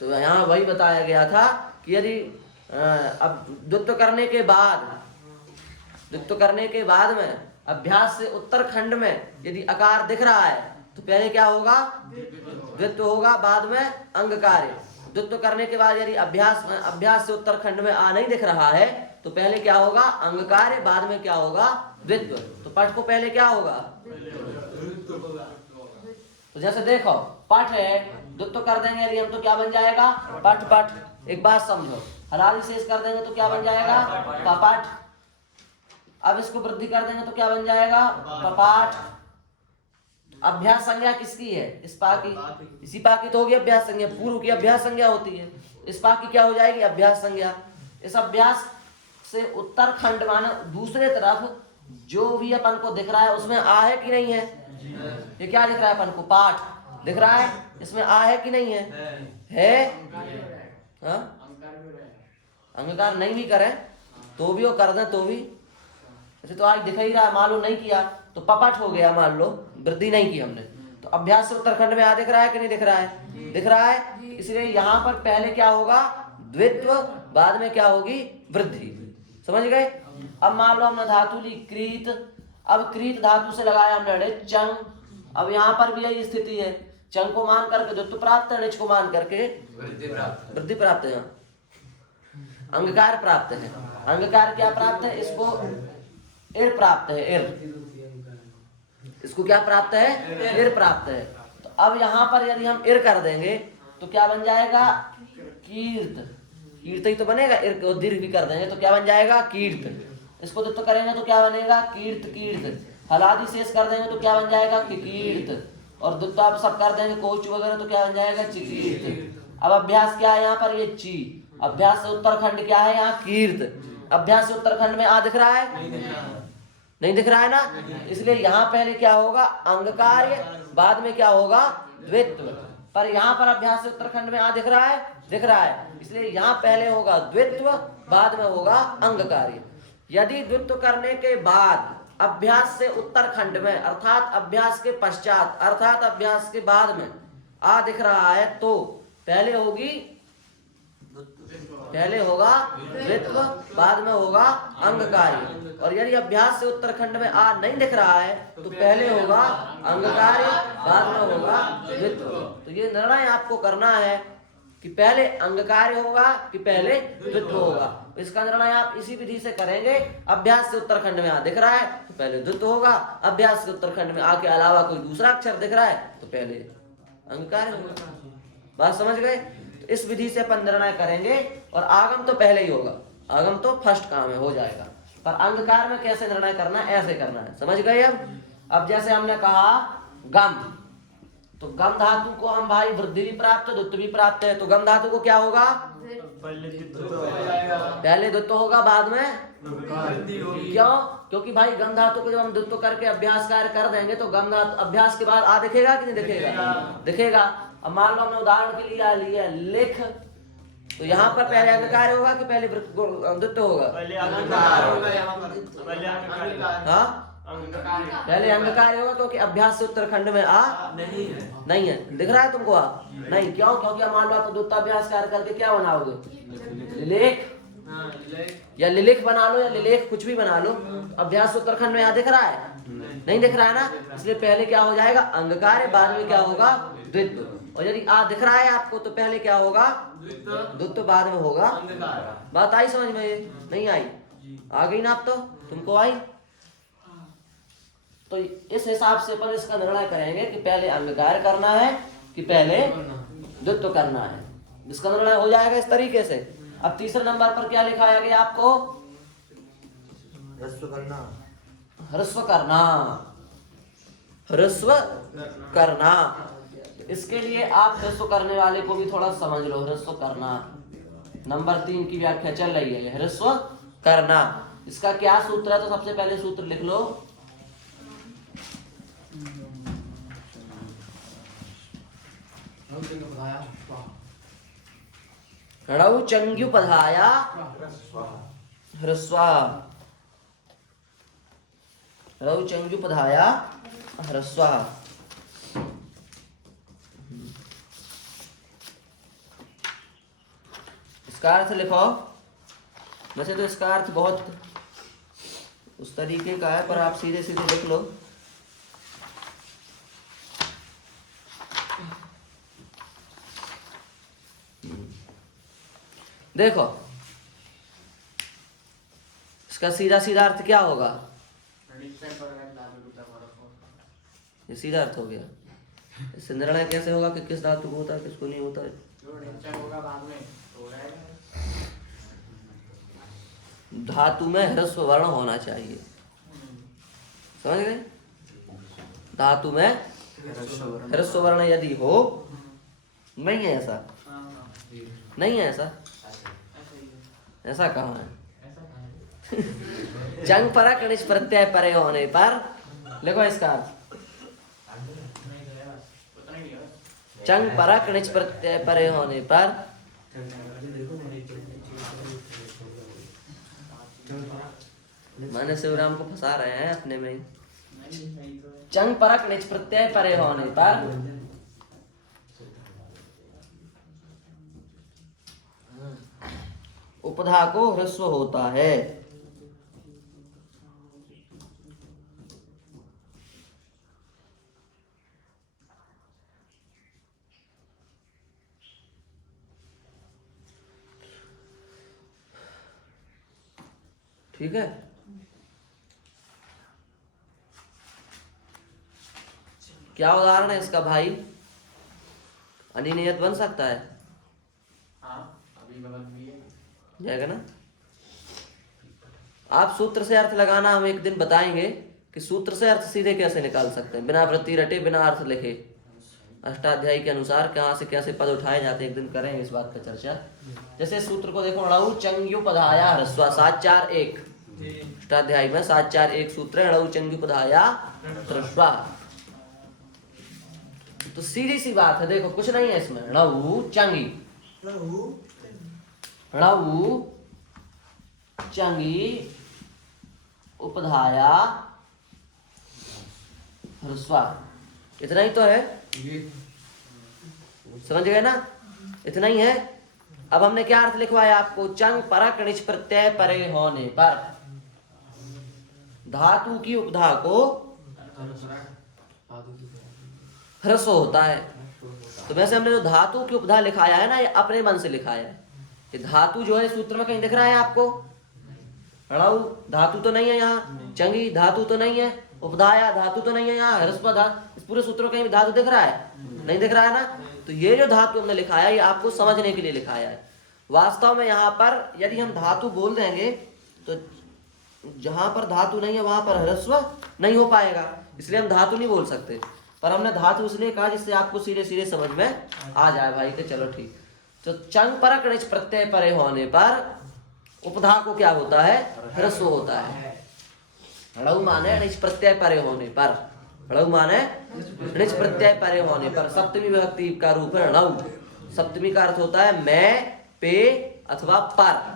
तो यहाँ वही बताया गया था कि यदि अब द्वित्व करने के बाद में अभ्यास से उत्तरखंड में यदि आकार दिख रहा है तो पहले क्या होगा? द्वित्व होगा, बाद में अंग कार्य। द्वित्व करने के बाद यदि अभ्यास से उत्तरखंड में आ नहीं दिख रहा है तो पहले क्या होगा? अंग कार्य, बाद में क्या होगा? द्वित्व। तो पठ को पहले क्या होगा? तो जैसे देखो पठ है, द्वित्व कर देंगे यदि हम तो क्या बन जाएगा? पठ पठ। एक बात समझो, हलाल शेष कर देंगे तो क्या बन जाएगा? पपठ। अब इसको वृद्धि कर देंगे तो क्या बन जाएगा? पपाठ। अभ्यास संज्ञा किसकी है? इस्पा की। इसी पा की तो होगी अभ्यास संज्ञा। पूर्व की अभ्यास संज्ञा होती है, इस्पा की क्या हो जाएगी? अभ्यास संज्ञा। इस अभ्यास से उत्तरखंड माना दूसरे तरफ जो भी अपन को दिख रहा है उसमें आ है कि नहीं है? ये क्या दिख रहा है अपन को? पाठ दिख रहा है, इसमें आ है कि नहीं है? है। हाँ? अंगकार नहीं भी करें तो भी, वो कर दें तो भी। ऐसे तो आज दिख ही रहा है, मान लो नहीं किया तो पपट हो गया, मान लो वृद्धि नहीं की हमने, तो अभ्यास से उत्तरखंड में आ दिख रहा है कि नहीं दिख रहा है? दिख रहा है। इसलिए यहाँ पर पहले क्या होगा? द्वित्व, बाद में क्या होगी? वृद्धि। समझ गए? अब मान लो हमने धातु ली क्रीत, अब क्रीत धातु से लगाया हमने चंग। अब यहाँ पर भी यही स्थिति है, चंग को मान करके द्वित्व प्राप्त है, ऋच को मान करके वृद्धि प्राप्त है। अंगकार प्राप्त है। अंगकार क्या प्राप्त है? इसको इर प्राप्त है, इर। इसको क्या प्राप्त है? इर प्राप्त है। तो अब यहाँ पर यदि हम इर कर देंगे तो क्या बन जाएगा? कीर्त। कीर्त ही तो बनेगा। इर को दीर्घ भी कर देंगे तो क्या बन जाएगा? कीर्त। इसको तो करेंगे तो क्या बनेगा? कीर्त कीर्त। हलादी शेष कर देंगे तो क्या बन जाएगा? कीर्त। और द्वित्व आप सब कर देंगे कोच वगैरह तो क्या बन जाएगा? चिकीर्त। अब अभ्यास क्या है यहाँ पर? ये ची। अभ्यास से उत्तरखंड क्या है? यहाँ कीर्त। अभ्यास से उत्तरखंड में आ दिख रहा है? नहीं दिख रहा है ना? इसलिए यहाँ पहले क्या होगा? अंग कार्य, बाद में क्या होगा? द्वित्व। पर यहाँ पर अभ्यास से उत्तरखंड में आ दिख रहा है? दिख रहा है। इसलिए यहाँ पहले होगा द्वित्व, बाद में होगा अंग कार्य। यदि द्वित्व करने के बाद अभ्यास से उत्तरखंड में अर्थात अभ्यास के पश्चात अर्थात अभ्यास के बाद में आ दिख रहा है तो पहले होगा द्वित्व, बाद में होगा अंग कार्य। और यदि अभ्यास से उत्तरखंड में आ नहीं दिख रहा है तो पहले होगा अंग कार्य, बाद में होगा द्वित्व। तो ये निर्णय आपको करना है कि पहले अंग कार्य होगा कि पहले द्वित्व होगा। इसका निर्णय आप इसी विधि से करेंगे। अभ्यास से उत्तरखंड में आ दिख रहा है तो पहले द्वित्व होगा, अभ्यास से उत्तरखंड में आ के अलावा कोई दूसरा अक्षर दिख रहा है तो पहले अंग कार्य होगा। बात समझ गए? तो इस विधि से अपन निर्णय करेंगे। और आगम तो पहले ही होगा, आगम तो फर्स्ट काम है, हो जाएगा। पर अंगकार में कैसे निर्णय करना है? ऐसे करना है। समझ गए? अब जैसे हमने कहा गम, तो गम धातु को हम भाई वृद्धि भी प्राप्त है, द्वित्व भी प्राप्त है। तो गम धातु को क्या होगा? पहले द्वित्व होगा, बाद में क्यों? क्योंकि भाई गम धातु को जब हम द्वित्व करके अभ्यास कार्य कर देंगे तो गम धातु अभ्यास के बाद आ दिखेगा कि नहीं दिखेगा? दिखेगा। अब मान लो हमने उदाहरण के लिए लिया लिख, तो यहाँ पर पहले अंग कार्य होगा कि पहले द्वित्व होगा? हाँ, पहले अंग कार्य होगा क्योंकि अभ्यास से उत्तरखंड में आ नहीं है। दिख रहा है तुमको? आ नहीं। क्यों? क्योंकि मान लो आप द्वित्वाभ्यास कार्य करके क्या बनाओगे? लिलेख या लिलेख बना लो, या लिलेख कुछ भी बना लो। अभ्यास से उत्तरखंड में आ दिख रहा है? नहीं दिख रहा है ना? इसलिए पहले क्या हो जाएगा? अंग कार्य, बाद में क्या होगा? द्वित्व। और यदि आ दिख रहा है आपको तो पहले क्या होगा? द्वित्व, बाद में होगा। बात आई समझ में? नहीं आई? आ गई ना? अब तो तुमको आई। तो इस हिसाब से अपन इसका निर्णय करेंगे कि पहले अंग कार्य करना है कि पहले द्वित्व करना है। इसका निर्णय हो जाएगा इस तरीके से। अब तीसरे नंबर पर क्या लिखाया गया आपको? ह्रस्व करना। ह्रस्व करना, ह्रस्व करना। इसके लिए आप ह्रस्व करने वाले को भी थोड़ा समझ लो। ह्रस्व करना नंबर 3 की व्याख्या चल रही है, ह्रस्व करना। इसका क्या सूत्र है? तो सबसे पहले सूत्र लिख लो। णौ चंग्युपधाया ह्रस्वा, णौ चंग्युपधाया ह्रस्वा। इसका अर्थ लिखो। वैसे तो इसका अर्थ बहुत उस तरीके का है, पर आप सीधे सीधे लिख लो। देखो इसका सीधा सीधा अर्थ क्या होगा? ये सीधा अर्थ हो गया। इससे निर्णय कैसे होगा कि किस धातु को होता है किसको नहीं होता है? धातु में ह्रस्व वर्ण होना चाहिए, समझ गए? धातु में ह्रस्व वर्ण यदि हो, नहीं है ऐसा, नहीं है ऐसा, ऐसा कहाँ है? चंग परक निच प्रत्यय परे होने पर लिखो इसका अर्थ। चंग परक निच प्रत्यय परे होने पर, माने शिवराम को फंसा रहे हैं अपने में ही। चंग परक निच प्रत्यय परे होने पर उपधा को ह्रस्व होता है। ठीक है, क्या उदाहरण है इसका भाई? अनिनियत बन सकता है? हाँ, अभी गलत भी है। जाएगा ना? आप सूत्र से अर्थ लगाना हम एक दिन बताएंगे कि सूत्र से अर्थ सीधे कैसे निकाल सकते हैं, बिना वृत्ति रटे, बिना अर्थ लिखे। अष्टाध्यायी के अनुसार कहाँ से कैसे पद उठाए जाते हैं, एक दिन करेंगे इस बात का चर्चा। जैसे सूत्र को देखो, णौ चंग्युपधाया ह्रस्वा 741 अष्टाध्यायी में 741 सूत्र है। णौ चंग्युपधाया ह्रस्वा, तो सीधी सी बात है। देखो कुछ नहीं है इसमें। णौ चंगी, णौ चंगी उपधाया ह्रस्वा, इतना ही तो है, समझ गए ना? इतना ही है। अब हमने क्या अर्थ लिखवाया आपको? चंग परक निच प्रत्यय परे होने पर धातु की उपधा को ह्रस्व होता है। तो वैसे हमने जो धातु की उपधा लिखाया है ना, ये अपने मन से लिखाया है। ये धातु जो है सूत्र में कहीं दिख रहा है आपको? णौ धातु तो नहीं है यहाँ, चंगी धातु तो नहीं है, उपधाया धातु तो नहीं है यहाँ, ह्रस्व धातु, इस पूरे सूत्र में कहीं भी धातु दिख रहा है? नहीं दिख रहा है ना? तो ये जो धातु हमने लिखाया, ये आपको समझने के लिए लिखाया है। वास्तव में यहाँ पर यदि हम धातु बोल देंगे तो जहां पर धातु नहीं है वहां पर ह्रस्व नहीं हो पाएगा, इसलिए हम धातु नहीं बोल सकते। पर हमने धातु इसलिए कहा जिससे आपको सीधे सीधे समझ में आ जाए भाई कि चलो ठीक। तो चंग परक निच प्रत्यय परे होने पर उपधा को क्या होता है? ह्रस्व होता है। णौ माने निच प्रत्यय परे होने पर, णौ माने निच प्रत्यय परे होने पर सप्तमी विभक्ति का रूप है णौ। सप्तमी का अर्थ होता है मैं, पे अथवा पर।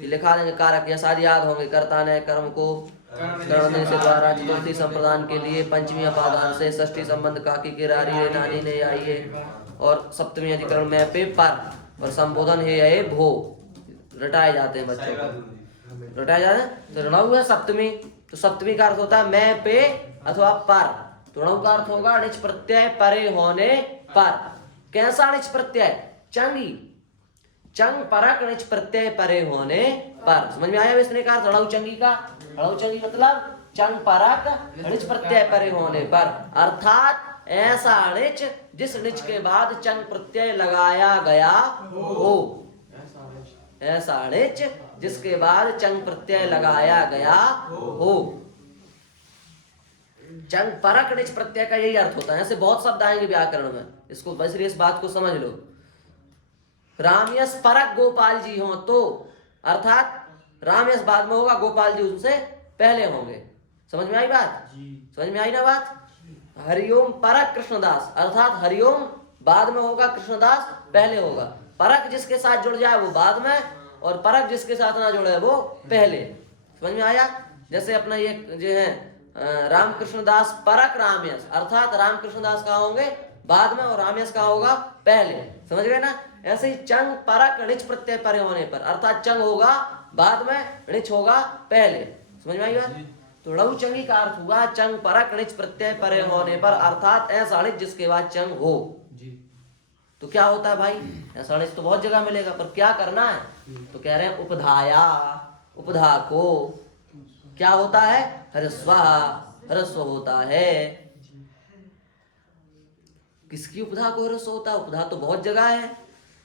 ये लिखा देंगे कारक, या सारी याद होंगे। कर्ता ने कर्म को करने से द्वारा, चतुर्थी संप्रदान के लिए, पंचमी अपादान से, षष्ठी संबंध काकी के रारी रे नानी ने आइए, और सप्तमी अधिकरण में पे पर, और संबोधन है भो। रटाए जाते हैं बच्चों को, रटाए जाते हैं। तो णौ है सप्तमी, तो सप्तमी का अर्थ होता है मैं, पे अथवा पर। तो णौ का अर्थ होगा निच प्रत्यय परे होने पर। कैसा निच प्रत्यय? चंगी, चंग परक निच प्रत्यय परे होने पर। समझ में आया इसने का अर्थ णौ चंगी का? णौ चंगी मतलब चंग परक निच प्रत्यय परे होने पर, अर्थात ऐसा णिच जिस णिच के बाद चंग प्रत्यय लगाया गया हो। ऐसा णिच जिसके बाद चंग प्रत्यय लगाया गया हो। चंग परक णिच प्रत्यय का यही अर्थ होता है। ऐसे बहुत शब्द आएंगे व्याकरण में, इसको बस इस बात को समझ लो। रामयस परक गोपाल जी हो तो, अर्थात रामयस बाद में होगा, गोपाल जी उनसे पहले होंगे। समझ में आई बात? समझ में आई ना बात? हरिओम परक कृष्णदास, अर्थात हरिओम बाद में होगा, कृष्णदास पहले होगा। परक जिसके साथ जुड़ जाए वो बाद में, और परक जिसके साथ ना जुड़े वो पहले। समझ में आया? जैसे अपना ये जो है रामकृष्णदास परक रामयस, अर्थात रामकृष्णदास कहाँ होंगे? बाद में, और रामयस कहाँ होगा? पहले। समझ गए ना? ऐसे ही चंग परक णिच प्रत्यय परे होने पर, अर्थात चंग होगा बाद में, णिच होगा पहले। समझ में आई बात? तो लघु चंगी का अर्थ हुआ चंग परक णिच प्रत्यय परे होने पर, अर्थात ऐसा णिच जिसके बाद चंग हो। तो क्या होता है भाई? ऐसा णिच तो बहुत जगह मिलेगा, पर क्या करना है? तो कह रहे हैं उपधाया, उपधा को क्या होता है? ह्रस्व, ह्रस्व होता है। किसकी उपधा को ह्रस्व होता है? उपधा तो बहुत जगह है,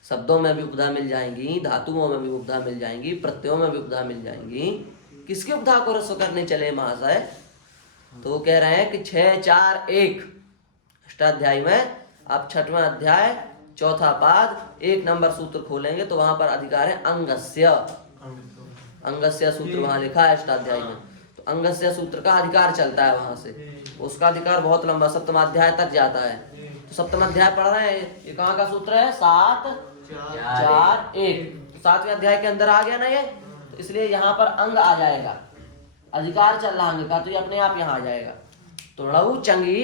शब्दों में भी उपधा मिल जाएंगी, धातुओं में भी उपधा मिल जाएंगी, प्रत्ययों में भी उपधा मिल जाएंगी। किसकी उपधा को ह्रस्व करने चले महाशय? तो कह रहे हैं कि 6, 4, 1 अष्टाध्यायी में, आप 6वां अध्याय 4था पाद 1 नंबर सूत्र खोलेंगे तो वहां पर अधिकार है अंगस्य। अंगस्य सूत्र वहां लिखा है अष्टाध्यायी में। तो अंगस्य सूत्र का अधिकार चलता है वहां से, उसका अधिकार बहुत लंबा 7वां अध्याय तक जाता है। तो 7वां अध्याय पढ़ रहे हैं, ये कहाँ का सूत्र है? 7, 4, 1। 7वें अध्याय के अंदर आ गया ना ये, तो इसलिए यहाँ पर अंग आ जाएगा, अधिकार चल रहा अंग का, तो ये अपने आप यहाँ आ जाएगा। तो लघु चंगी,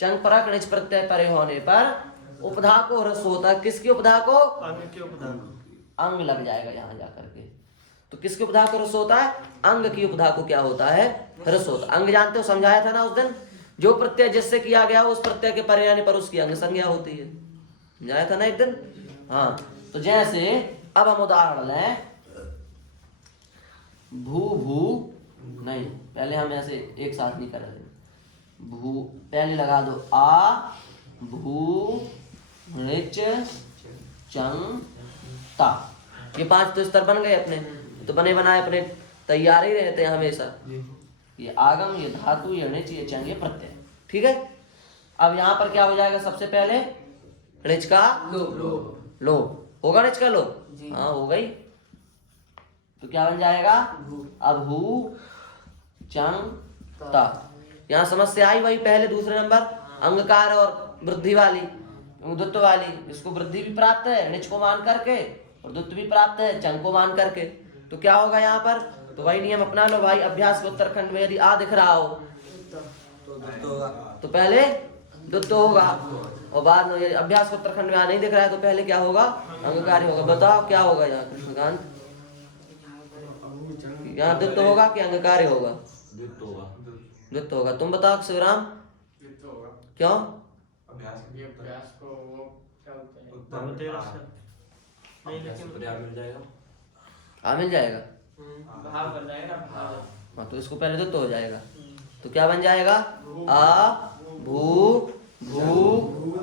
चंग परक णिच प्रत्यय परे होने पर उपधा को ह्रस्व होता है। किसकी उपधा को? अंग के उपधा को। अंग लग जाएगा यहाँ जाकर के। तो किसकी उपधा को ह्रस्व होता है? अंग की उपधा को क्या होता है? ह्रस्व होता है। अंग जानते हो, समझाया था ना उस दिन, जो प्रत्यय जिससे किया गया उस प्रत्यय के परे आने पर उसकी अंग संज्ञा होती है। समझाया था ना एक दिन? हाँ। तो जैसे अब हम उदाहरण लें, भू भू नहीं, पहले हम ऐसे एक साथ नहीं कर रहे। भू पहले लगा दो, आ भू णिच चंग ता। ये 5 तो स्तर बन गए अपने, तो बने बनाए अपने तैयार ही रहते हैं हमेशा। ये आगम, ये धातु, ये णिच, ये चंग, ये प्रत्यय। ठीक है? अब यहाँ पर क्या हो जाएगा? सबसे पहले णिच का लोप होगा, णिच का लोप, हाँ हो गई। तो क्या बन जाएगा? अभू चंग ता। यहाँ समस्या आई वही पहले दूसरे नंबर, अंगकार और वृद्धि वाली, द्वित्व वाली। इसको वृद्धि भी प्राप्त है णिच को मान करके, और द्वित्व भी प्राप्त है चंग को मान करके। तो क्या होगा यहाँ पर? तो वही नियम अपना लो भाई। अभ्यास के उत्तरखंड में यदि आ दिख रहा हो तो पहले द्वित्व होगा, और बाद में यदि अभ्यास के उत्तरखंड में आ नहीं दिख रहा है तो पहले क्या होगा? अंगकारी होगा। बताओ क्या होगा यहाँ कृष्णकांत? यहाँ द्वित्व होगा कि अंगकारी होगा? द्वित्व होगा। तुम बताओ शिवराम, क्यों? अभ्यास को वो क्या होता है? मिल जाएगा। भाव बन जाएगा ना, भाव। हाँ, तो इसको पहले द्वित्व हो जाएगा। तो क्या बन जाएगा? आ भू भू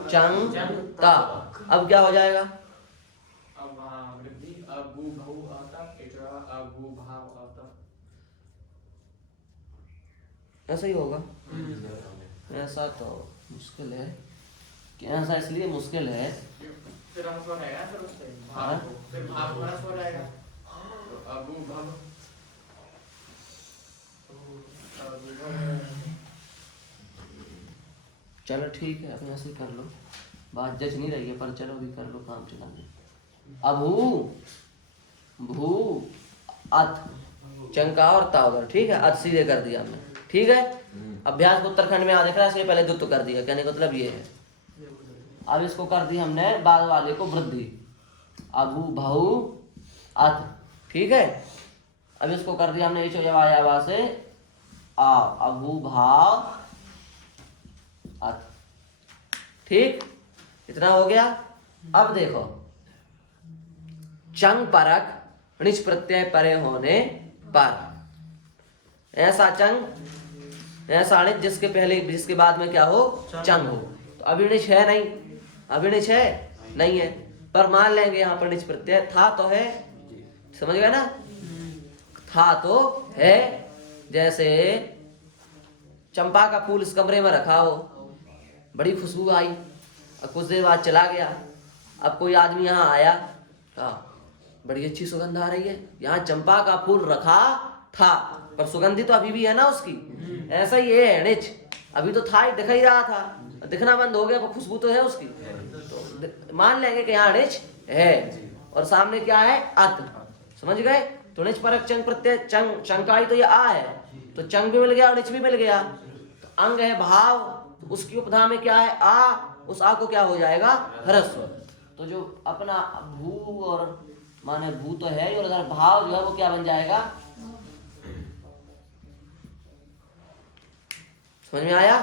चंग ता। अब क्या हो जाएगा? अब वृद्धि, अब भू भाव आता, अब भू भाव आता। ऐसा ही होगा। ऐसा तो मुश्किल है कि, ऐसा इसलिए मुश्किल है, फिर हम कौन आएगा? फिर उससे भाव को, फिर भाव को रस हो जाएगा। तो अबू भव, चलो ठीक है, अब ऐसे कर लो, बात जज नहीं रही है, पर चलो अभी कर लो, काम चलाने। अभू भू अत चंका और तावर, ठीक है, अत सीधे कर दिया हमने। ठीक है? अभ्यास को उत्तरखंड में आ दिख रहा है, इसलिए पहले द्वित्व कर दिया, कहने का मतलब ये है। अब इसको कर दी हमने बाद वाले को वृद्धि, अभू भाऊ अत। ठीक है? अब इसको कर दिया हमने इचोयवायावा से आ, अभू भाव अत। ठीक, इतना हो गया। अब देखो, चंग परक णिच प्रत्यय परे होने पर, ऐसा चंग, ऐसा णिच जिसके पहले, जिसके बाद में क्या हो? चंग हो। अभिनिच है नहीं, अभिनिच है नहीं है, पर मान लेंगे यहाँ पर निच प्रत्यय था तो है, समझ गए ना, था तो है। जैसे चंपा का फूल इस कमरे में रखा हो, बड़ी खुशबू आई, अब कुछ देर बाद चला गया, अब कोई आदमी यहाँ आया, बड़ी अच्छी सुगंध आ रही है, यहाँ चंपा का फूल रखा था पर सुगंधी तो अभी भी है ना उसकी। ऐसा ही है निच, अभी तो था ही, दिख ही रहा था, दिखना बंद हो गया पर खुशबू तो है उसकी, तो मान लेंगे कि यहाँ निच है। और सामने क्या है, अत, समझ गए। तो निच परक चंग प्रत्यय, चंग शंकाई तो ये आ है, तो चंग भी मिल गया और निच भी मिल गया। तो अंग है भाव, तो उसकी उपधा में क्या है, आ, उस आ को क्या हो जाएगा, ह्रस्व। तो जो अपना भू और माने भू तो है और अगर भाव जो है वो क्या बन जाएगा, समझ में आया,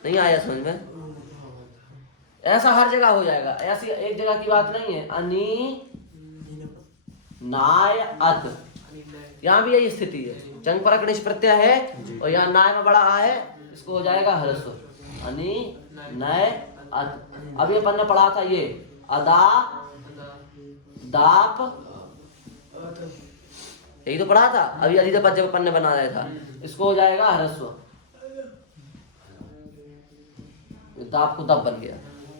नहीं आया समझ में? ऐसा हर जगह हो जाएगा, ऐसी एक जगह की बात नहीं है। अनि नाय अत, यहाँ भी यही स्थिति है, चंग परक निच प्रत्यय है और यहाँ नाय में बड़ा आ है, इसको हो जाएगा ह्रस्व, अनि नय अत। अब ये अपन ने पढ़ा था ये अदा दाप, यही तो पढ़ा था अभी अधिक पद जब अपन ने बना रहा था, इसको हो जाएगा ह्रस्व, दाप को दब बन गया।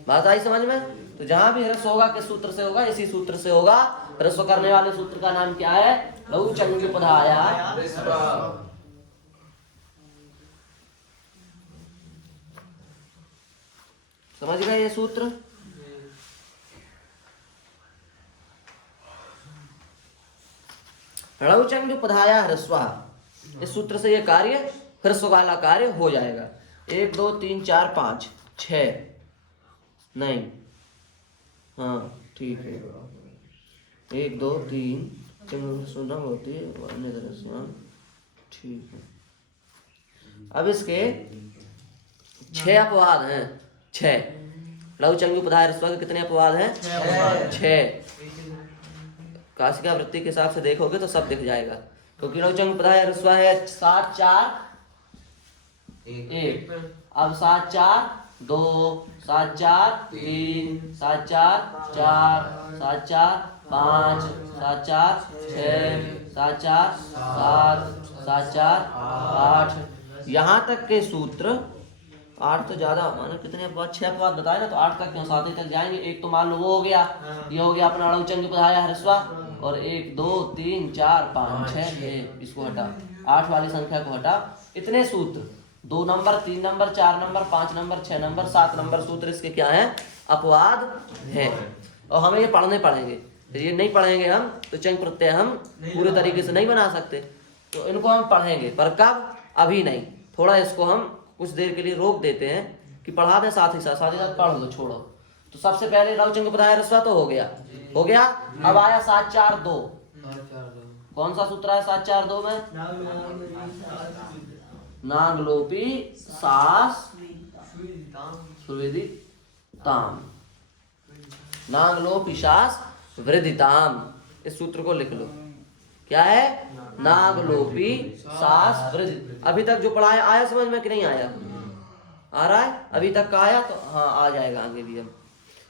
बात आई समझ में? तो जहां भी ह्रस्व होगा किस सूत्र से होगा, इसी सूत्र से होगा। ह्रस्व करने वाले सूत्र का नाम क्या है, लघु चंग पधाया। समझ गए ये सूत्र? लघुचंग पधाया ह्रस्व, इस सूत्र से ये कार्य ह्रस्व वाला कार्य हो जाएगा। 1 2 3 4 5 6 नहीं, हाँ ठीक है, 1 2 3 सुना होती है, ठीक है। अब इसके 6 अपवाद हैं, 6 लघुचंग पधाया ह्रस्व के कितने अपवाद हैं, 6। काशिका वृत्ति के हिसाब से देखोगे तो सब दिख जाएगा, क्योंकि लघुचंग पधाया ह्रस्व है 7 4 1, अब 7 4 2, 7 4 3, 7 4 4, 7 4 5, 7 4 6, 7 4 7, 7 4 8, यहाँ तक के सूत्र 8 तो ज्यादा माने कितने अपवाद, 6 अपवाद बताए ना, तो 8 तक क्यों, 7 तक जाएंगे। एक तो मान लो वो हो गया, ये हो गया अपना लघुचंग पधाया ह्रस्व, और 1 2 3 4 5 6, ये इसको हटा, 8 वाली संख्या को हटा। इतने सूत्र 2 number 3 number 4 number 5 number 6 number 7 number सूत्र इसके क्या है, अपवाद है। और हमें ये पढ़ने पड़ेंगे, ये नहीं पढ़ेंगे हम तो चंग प्रत्यय हम पूरे तरीके से नहीं बना सकते, तो इनको हम पढ़ेंगे, पर कब, अभी नहीं, थोड़ा इसको हम कुछ देर के लिए रोक देते हैं कि पढ़ा दें, साथ ही साथ पढ़ दो, छोड़ो। तो सबसे पहले लघुचंग पधाया ह्रस्व तो हो गया, हो गया। अब आया 7 4 2, कौन सा सूत्र है 7 4 2 में, नागलोपी सास सुविदिताम, नागलोपी सास वृदिताम, इस सूत्र को लिख लो। क्या है, नागलोपी सास वृदित। अभी तक जो पढ़ा है आया समझ में कि नहीं आया, आ रहा है? अभी तक का आया तो हाँ आ जाएगा आगे भी हम,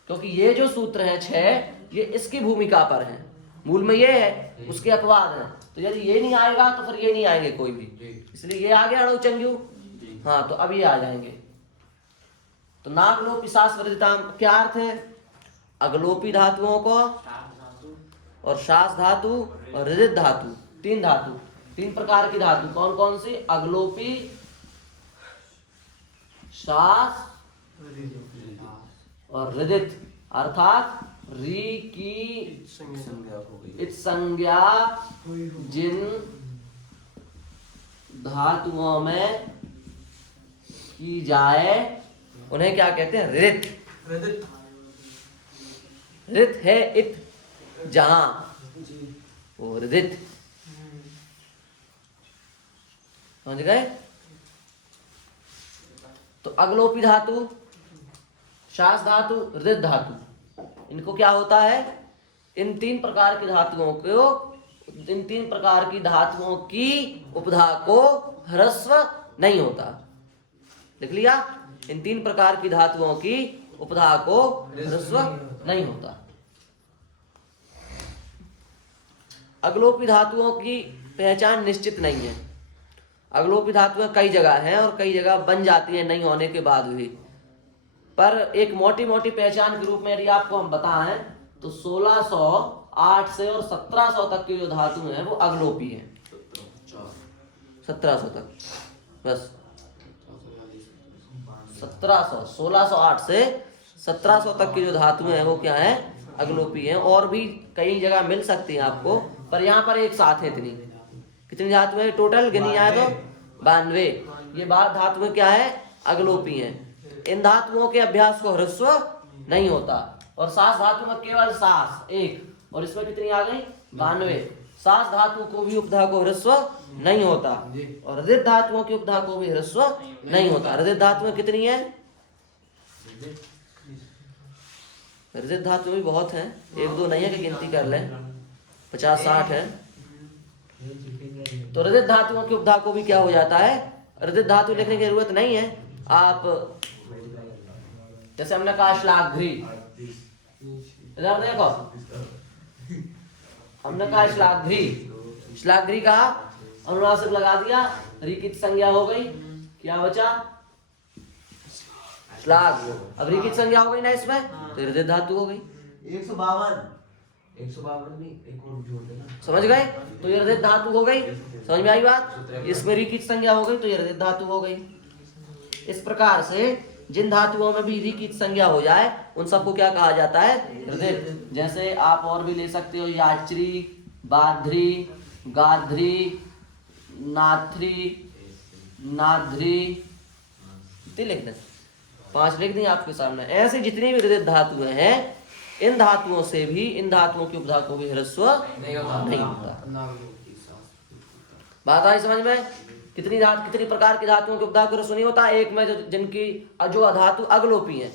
क्योंकि ये जो सूत्र है 6 ये इसकी भूमिका पर है, मूल में ये है, उसके अपवाद हैं। तो यदि ये नहीं आएगा तो फिर ये नहीं आएंगे कोई भी, इसलिए ये आ गया लघुचंग, हाँ तो अब ये आ जाएंगे। तो नागलोपी सास वृदिताम क्या अर्थ है, अगलोपी धातुओं को और शास धातु और ऋदित धातु, 3 धातु, 3 प्रकार की धातु, कौन कौन सी, अगलोपी शास और ऋदित, अर्थात री की इत संज्ञा जिन धातुओं में की जाए उन्हें क्या कहते हैं, ऋत। ऋत है इत जहां, वो ऋत, समझ गए? तो अगलोपी धातु, शास धातु, ऋत धातु, इनको क्या होता है, इन 3 प्रकार की धातुओं को, इन 3 प्रकार की धातुओं की उपधा को ह्रस्व नहीं होता। लिख लिया, इन 3 प्रकार की धातुओं की उपधा को ह्रस्व नहीं होता। अगलोपी धातुओं की पहचान निश्चित नहीं है। अगलोपी धातुएं कई जगह हैं और कई जगह बन जाती हैं नहीं होने के बाद भी, पर एक मोटी मोटी पहचान के रूप में यदि आपको हम बताएं तो 1608 से और 1700 तक की जो धातु हैं वो अगलोपी हैं। 1700 तक बस 1608 से 1700 तक की जो धातुएं हैं वो क्या है, अगलोपी हैं। और भी कई जगह मिल सकती हैं आपको, पर यहाँ पर एक साथ है इतनी। कितनी धातुएं टोटल गिनी आए तो 92। ये बात धातुएं क्या है, अगलोपी हैं। इन धातुओं के अभ्यास को ह्रस्व नहीं होता। और सास धातु में केवल सास एक, और इसमें कितनी आ गई 92। सास धातु को भी उपधा को ह्रस्व नहीं होता और हृदित धातुओं की उपधा को भी ह्रस्व नहीं होता। हृदित धातुएं कितनी है, हृदित धातुएं भी बहुत हैं, 1-2 नहीं है कि गिनती कर लें, 50-60 है। तो हृदित धातुओं की उपधा को भी क्या हो जाता है, हृदित धातु लिखने की जरूरत नहीं है। आप जैसे हमने कहा श्लाघ्री, इधर देखो, हमने कहा श्लाघ्री, श्लाघ्री कहा, अनुनासिक लगा दिया, रिकित संज्ञा हो गई, क्या बचा श्लाघ। अब रिकित संज्ञा हो गई ना इसमें, तो हृदित धातु हो गई। 152 नहीं, एक और जोड़ देना। समझ गए, तो ये हृदित धातु हो गई। समझ में आई बात, इसमें रिकित संज्ञा हो गई तो ये हृदित धातु हो गई। इस प्रकार से जिन धातुओं में भी रिकित संज्ञा हो जाए उन सबको क्या कहा जाता है, हृदित। जैसे आप और भी ले सकते हो, यात्री, बाध्री, गाध्री, नाथ्री, नाध्री, लिख दें, 5 लिख दें आपके सामने। ऐसे जितनी भी हृदित धातुएं हैं, इन धातुओं से भी, इन धातुओं की उपधा को भी ह्रस्व नहीं होता। बात आई समझ में। कितनी प्रकार की धातुओं की उपधा को ह्रस्व नहीं होता। एक में जिनकी जो धातु अगलोपी हैं,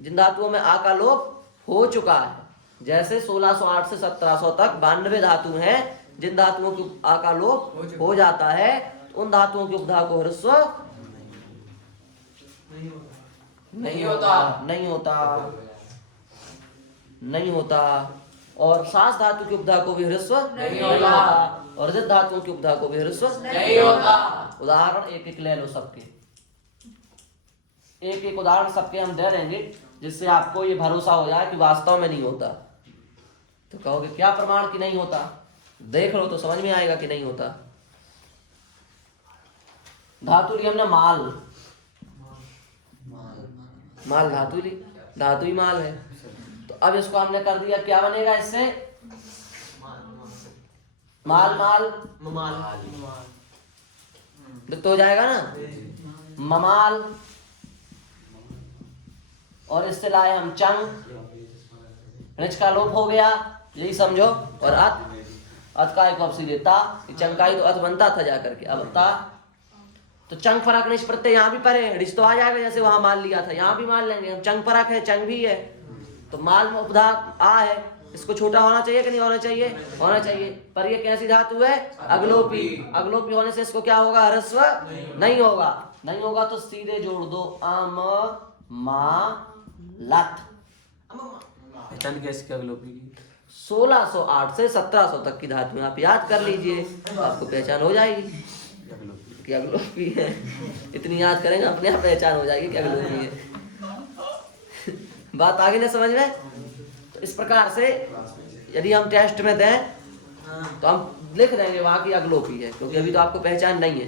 जिन धातुओं में आ का लोप हो चुका है, जैसे 1608 से 1700 तक 92 धातु हैं जिन धातुओं की आ का लोप हो जाता है, उन धातुओं की उपधा को ह्रस्व नहीं होता। और सास धातु की उपधा को भी ह्रस्व नहीं होता और हृदित धातुओं की उपधा को भी ह्रस्व नहीं होता। उदाहरण एक एक ले लो सबके, एक एक उदाहरण सबके हम दे देंगे, जिससे आपको ये भरोसा हो जाए कि वास्तव में नहीं होता। तो कहोगे क्या प्रमाण कि नहीं होता, देख लो तो समझ में आएगा कि नहीं होता। धातु ली हमने माल, माल धातु ली, धातु ही माल है। तो अब इसको हमने कर दिया, क्या बनेगा इससे, माल माल तो हो जाएगा ना, ममाल। और इससे लाए हम चंग, ऋच का लोप हो गया, यही समझो। और अत का एक ऑप्शन देता, चंग का ही तो अत बनता था जाकर के, अब ता। तो चंग फरक नहीं प्रत्यय यहाँ भी परे, ऋच तो आ जाएगा जैसे वहां मान लिया था, यहाँ भी मान लेंगे हम। चंग फरक है, चंग भी है, तो माल में उपधा आ है, इसको छोटा होना चाहिए कि नहीं होना चाहिए, होना चाहिए। पर ये कैसी धातु है, अगलोपी। अगलोपी होने से इसको क्या होगा, ह्रस्व नहीं होगा। नहीं होगा तो सीधे जोड़ दो, अम मा लत। पहचान कैसे की अगलोपी की, 1608 से 1700 तक की धातु आप याद कर लीजिए, आपको पहचान हो जाएगी कि अगलोपी है। इतनी याद करेंगे अपने आप पहचान हो जाएगी कि अगलोपी है। बात आगे ना समझ में। तो इस प्रकार से यदि हम टेस्ट में दें तो हम लिख देंगे वहां की अगलोपी है, क्योंकि अभी तो आपको पहचान नहीं है,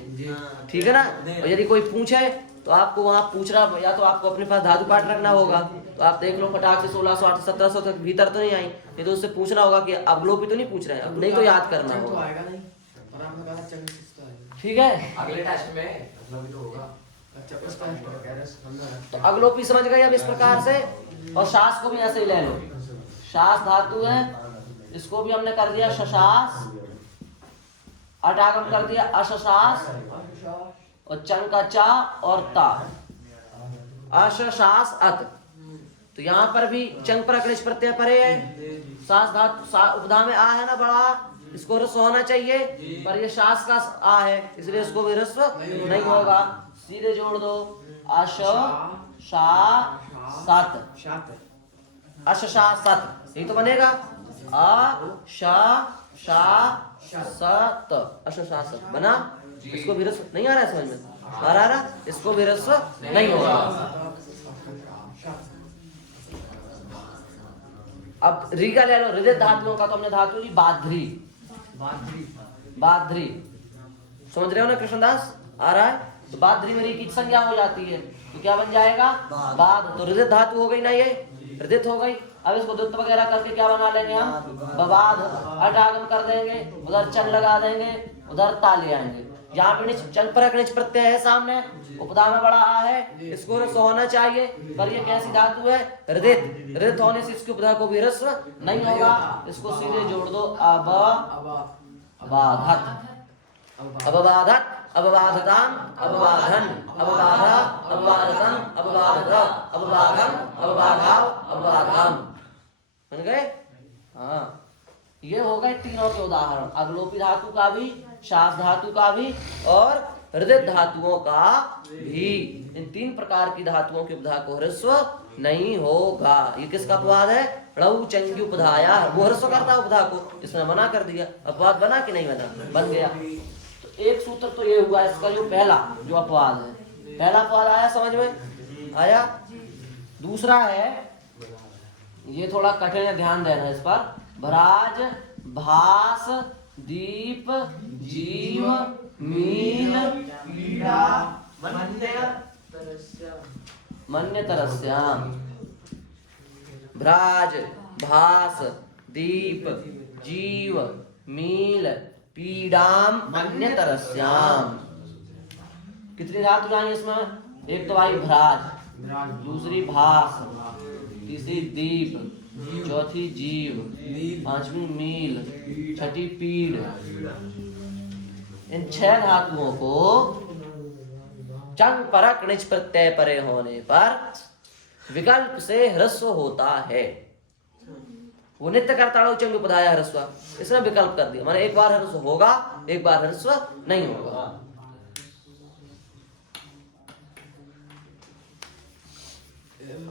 ठीक है ना। और यदि कोई पूछे तो आपको वहां पूछना, या तो आपको अपने पास धातु पाठ रखना होगा, तो आप देख लो फटाक से 1608 से 1700 तक भीतर तो नहीं आई, नहीं तो उससे पूछना होगा कि अगलोपी तो नहीं पूछ रहे हैं, अब नहीं तो याद करना होगा, ठीक है। अगले टेस्ट में अगलोपी तो होगा। तो अगलोपी समझ गए अब इस प्रकार से। और शास को भी ऐसे ही ले लो, शास धातु है, इसको भी हमने कर दिया शशास, अटागम कर दिया अशशास, और चंग का चा और ता, अशशास अत। तो यहाँ पर भी चंग पर अकनिश प्रत्यय परे है, सास धातु उपधा में आ है ना बड़ा, इसको ह्रस्व होना चाहिए, पर ये शास का आ है, इसलिए इसको भी ह्रस्व नहीं होगा। सीधे जोड़ दो, अश शा सत, अश शा सत, यही तो बनेगा। अ शा शा सत, अश शा सत बना। इसको भी ह्रस्व नहीं आ रहा है समझ में? आ रहा, इसको भी ह्रस्व नहीं होगा। अब री का ले लो, हृदय धातुओं का तो हमने धातु ली बाध्री, बाध्री समझ रहे हो ना कृष्णदास? आ रहा है तो बाध्री में री की संज्ञा हो जाती है, तो क्या बन जाएगा? बाध। तो हृदय धातु हो गई ना, ये हृदय हो गई। अब इसको दुत्त वगैरह करके क्या बना लेंगे हम? बबाध। अटागम कर देंगे, उधर चंग लगा देंगे, उधर ता ले आएंगे। यहाँ पे चंग पर निच प्रत्यय है सामने, उपधा में बड़ा आ है, इसको ह्रस्व होना चाहिए, पर ये कैसी धातु है? हृदय। हृदय होने से इसके उपधा को भी ह्रस्व नहीं होगा। इसको सीधे जोड़ दो, अब बाधत, अबबाधत, अबबाधताम, अबबाधन, अबबाधा, अबबाधतम, अबबाधत, अबबाधम, अबबाधाव, अबबाधाम। बन गए? हाँ, ये हो गए तीनों के उदाहरण, अग्लोपी धातु का भी, शास धातु का भी और हृदय धातुओं का भी। इन तीन प्रकार की धातुओं के उपधा को ह्रस्व नहीं होगा। ये किसका अपवाद है? णौ चंगी उपधाया, वो ह्रस्व करता है उपधा को, इसने मना कर दिया। अपवाद बना कि नहीं बना? बन गया। तो एक सूत्र तो ये हुआ इसका, जो पहला जो अपवाद है, पहला अपवाद आया समझ में? आया। दूसरा है, ये थोड़ा कठिन है, ध्यान देना इस पर। भ्राज, भास, दीप, जीव, मीन, पीड़ा, मन्यतरस्याम। भ्राज, भास, दीप, जीव, मील, पीड़ाम, मन्यतरस्याम। कितनी धातु जाएंगे इसमें? एक तो आई भ्राज, दूसरी भास, तीसरी दीप, चौथी जीव, पांचवी मील, छठी पीड़। इन 6 धातुओं को चंग परक निच प्रत्यय परे होने पर विकल्प से ह्रस्व होता है। वो नित्य कर्ता चंग उपधाया ह्रस्व, इसने विकल्प कर दिया, माने एक बार ह्रस्व होगा, एक बार ह्रस्व नहीं होगा।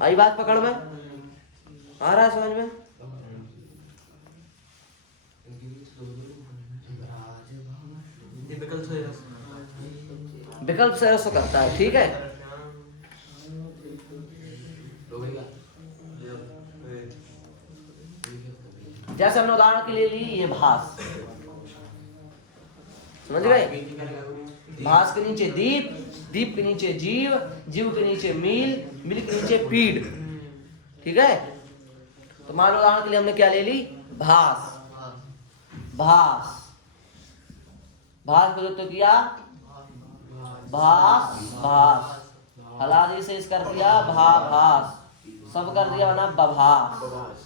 आई बात पकड़ में? आ रहा है समझ में? विकल्प से ह्रस्व करता है, ठीक है। जैसे हमने उदाहरण के लिए ली ये भास, समझ गए? भास के नीचे दीप, दीप के नीचे जीव, जीव के नीचे मील, मील के नीचे पीड़, ठीक है। तो मान लो उदाहरण के लिए हमने क्या ले ली? भास। भास, भास को जो तो किया भास, भास, हलादी से इस कर दिया भा भास, सब कर दिया बना बभास,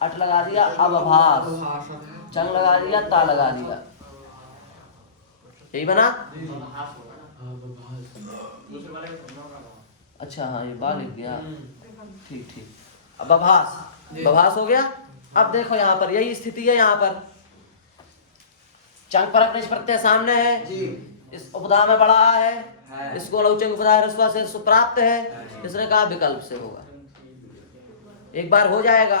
अट लगा दिया अबभास, चंग लगा दिया ता लगा दिया, यही बना। अच्छा हाँ, ये बा लिख गया, ठीक ठीक। अब बभास, बभास हो गया। अब देखो यहाँ पर यही स्थिति है, यहाँ पर चंग परक निच प्रत्यय सामने है, इस उपधा में बड़ा है, इसको लौचंग उपधा ह्रस्व से प्राप्त है, इसने कहा विकल्प से होगा। एक बार हो जाएगा,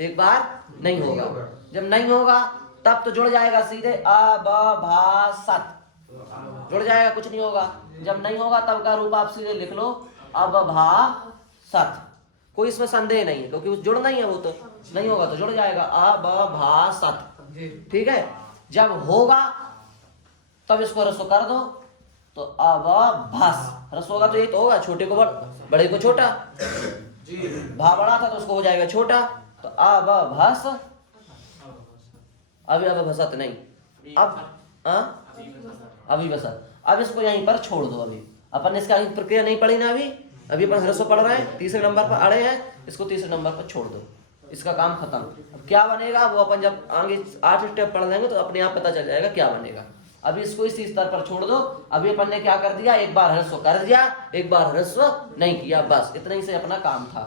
एक बार नहीं होगा। जब नहीं होगा तब तो जुड़ जाएगा सीधे अबभासत, जुड़ जाएगा, कुछ नहीं होगा। जब नहीं होगा तब का रूप आप सीधे लिख लो अबभासत, कोई इसमें संदेह नहीं है, क्योंकि जुड़ना ही है, वो तो नहीं होगा तो जुड़ जाएगा अबभासत, ठीक है। जब होगा तब इसको ह्रस्व कर दो, तो अबभास ह्रस्व होगा तो ये तो होगा, छोटे को बड़े को छोटा, भा बड़ा था तो उसको हो जाएगा छोटा, तो अबभास। अभी अबभासत नहीं, अब अभिवसत। अब इसको यहीं पर छोड़ दो, अभी अपन इसका प्रक्रिया नहीं पढ़ी ना, अभी अपन ह्रस्व पढ़ रहे हैं, तीसरे नंबर पर अड़े हैं, इसको तीसरे नंबर पर छोड़ दो, इसका काम खत्म। अब क्या बनेगा वो अपन जब आगे 8 स्टेप पढ़ लेंगे तो अपने आप पता चल जाएगा क्या बनेगा। अभी इसको इसी स्तर पर छोड़ दो। अभी अपन ने क्या कर दिया, एक बार ह्रस्व कर दिया, एक बार ह्रस्व नहीं किया, बस इतना ही से अपना काम था।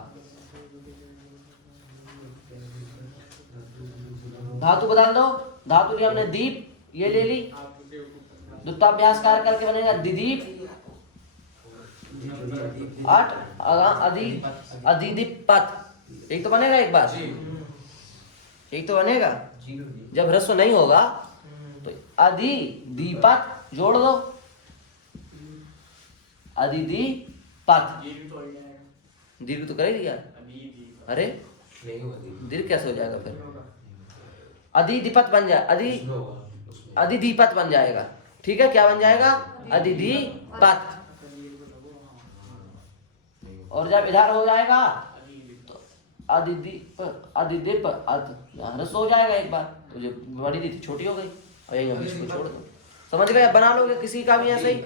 धातु बदल दो, धातु की हमने दीप ये ले ली, द्वित्वाभ्यास कार्य करके बनेगा दिदीप, अट अधिदीपत। एक तो बनेगा एक बार, एक तो बनेगा। जब ह्रस्व नहीं होगा तो अधिदीपत जोड़ दो, अधिदीपत। दीर्घ तो करेगी यार, अरे दीर्घ कैसे हो जाएगा फिर? अधिदीपत बन जाए, अधिदीपत बन जाएगा। ठीक है, क्या बन जाएगा? अधिदीपत। और जब इधर हो जाएगा तो अधिदीप ह्रस्व हो जाएगा एक बार, तो जो बड़ी दी थी छोटी हो गई, और यही हम इसको छोड़ दो। समझ गए? बना लोगे किसी का भी ऐसे ही,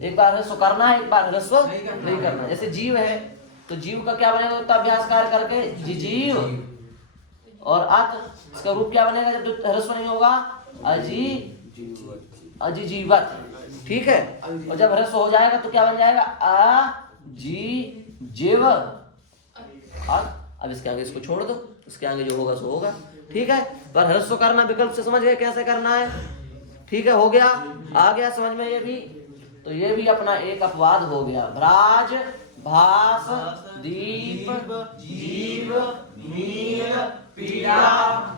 एक बार ह्रस्व करना है, एक बार ह्रस्व नहीं करना। जैसे जीव है तो जीव का क्या बनेगा? तो अभ्यास कार्य करके जीव, और अत इसका रूप क्या बनेगा जब ह्रस्व नहीं होगा? अजीजीवत। ठीक है, और जब ह्रस्व हो जाएगा तो क्या बन जाएगा? अजीजीव। अब इसके आगे इसको छोड़ दो, इसके आगे जो होगा सो होगा। ठीक है, पर ह्रस्व करना विकल्प से समझ गए कैसे करना है? ठीक है, हो गया, आ गया समझ में ये भी। तो ये भी अपना एक अपवाद हो गया। भ्राज, भास, दीप, जीव, नील, पीड़ा,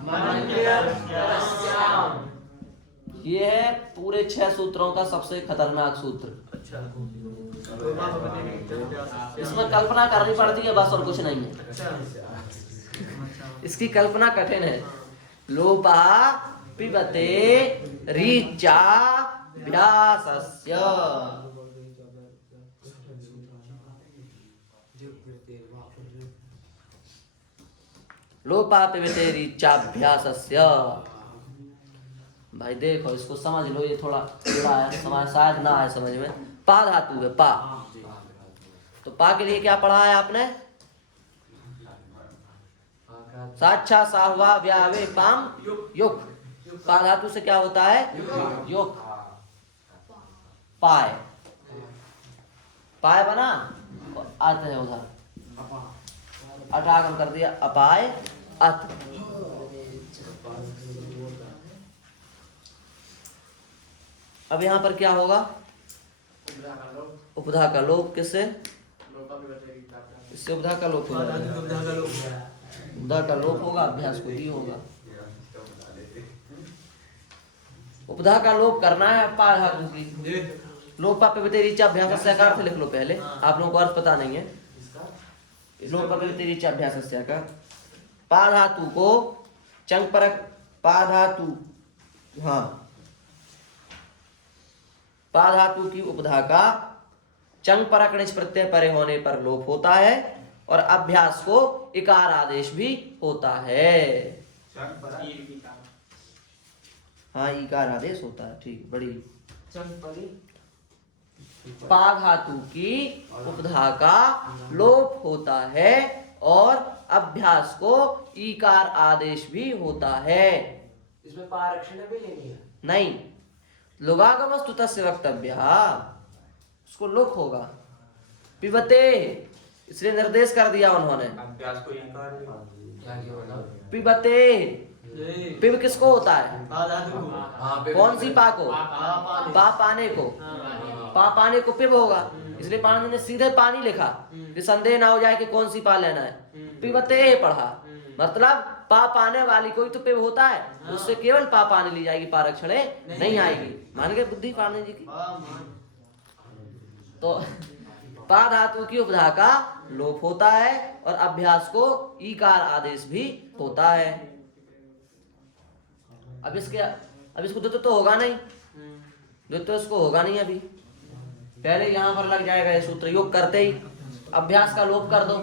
मंडल, ये है पूरे 6 सूत्रों का सबसे खतरनाक सूत्र। इसमें कल्पना करनी पड़ती है बस, और कुछ नहीं है। इसकी कल्पना कठिन है। लोपा पिबते ऋचा व्यासस्य। लोपा पिबते ऋचाभ्यासस्य। भाई देखो, इसको समझ लो, ये थोड़ा जुड़ा है, समझ शायद ना आए समझ में। पा धातु है, पा। तो पा के लिए क्या पढ़ा है आपने? साक्षा साहवा व्यावे पाम युक। पा धातु से क्या होता है? युक। पाए, पाए बना, और अत है उधर, अटागम कर दिया, अपाय अत। अब यहाँ पर क्या होगा? उपधा का लोप। किससे? इससे उपधा का लोप होगा, उपधा का लोप होगा, अभ्यास को दी होगा। उपधा का लोप करना है पा धातु की। लोपा पिबते ऋचा अभ्यासस्य का अर्थ लिख लो पहले, आप लोगों को अर्थ पता नहीं है। लोपा पिबते ऋचा अभ्यासस्य का पा धातु को चंग परक, पा धातु, हाँ, पा धातु की उपधा का चंग परक निच प्रत्यय परे होने पर लोप होता है, और अभ्यास को इकार आदेश भी होता है। हाँ, इकार आदेश होता है। ठीक, बड़ी। पा धातु की उपधा का लोप होता है, और अभ्यास को इकार आदेश भी होता है। इसमें पारक्षण भी लेनी है? नहीं, लुगागम स्तुतस्य वक्तव्य, उसको लोक होगा। पिबते, इसलिए निर्देश कर दिया उन्होंने, अभ्यास को इकार पिबते। पिब किसको होता है? कौन सी पा को? पा पाने को। पा पाने को पिब होगा, इसलिए पानी ने सीधे पानी लिखा कि संदेह ना हो जाए कि कौन सी पा लेना है। पिबते पढ़ा, मतलब पा पाने वाली कोई तो पिब होता है, उससे केवल पा पाने ली जाएगी, पारक्षण नहीं आएगी। मान गए बुद्धि पाने जी की? तो पा धातु की उपधा का लोप होता है, और अभ्यास को ईकार आदेश भी होता है। अब इसको द्वित्व तो होगा नहीं, द्वित्व इसको होगा नहीं अभी। पहले यहाँ पर लग जाएगा ये सूत्र, योग करते ही अभ्यास का लोप कर दो,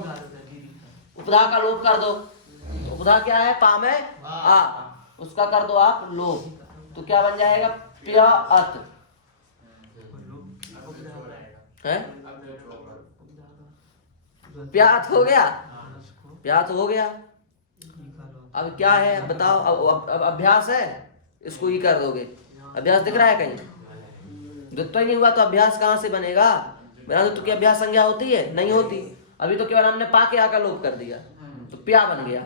उपधा का लोप कर दो। उपधा क्या है? पा में आ, उसका कर दो आप लोप, तो क्या बन जाएगा? प्या अत है, प्यात हो गया, प्यात हो गया। अब क्या है बताओ? अब अभ्यास है, इसको ही कर दोगे। अभ्यास दिख रहा है कहीं? द्वित्व ही नहीं हुआ तो अभ्यास कहाँ से बनेगा? बिना द्वित्व की अभ्यास संज्ञा होती है? नहीं होती। अभी तो केवल हमने पा के आ का लोप कर दिया, तो प्या बन गया।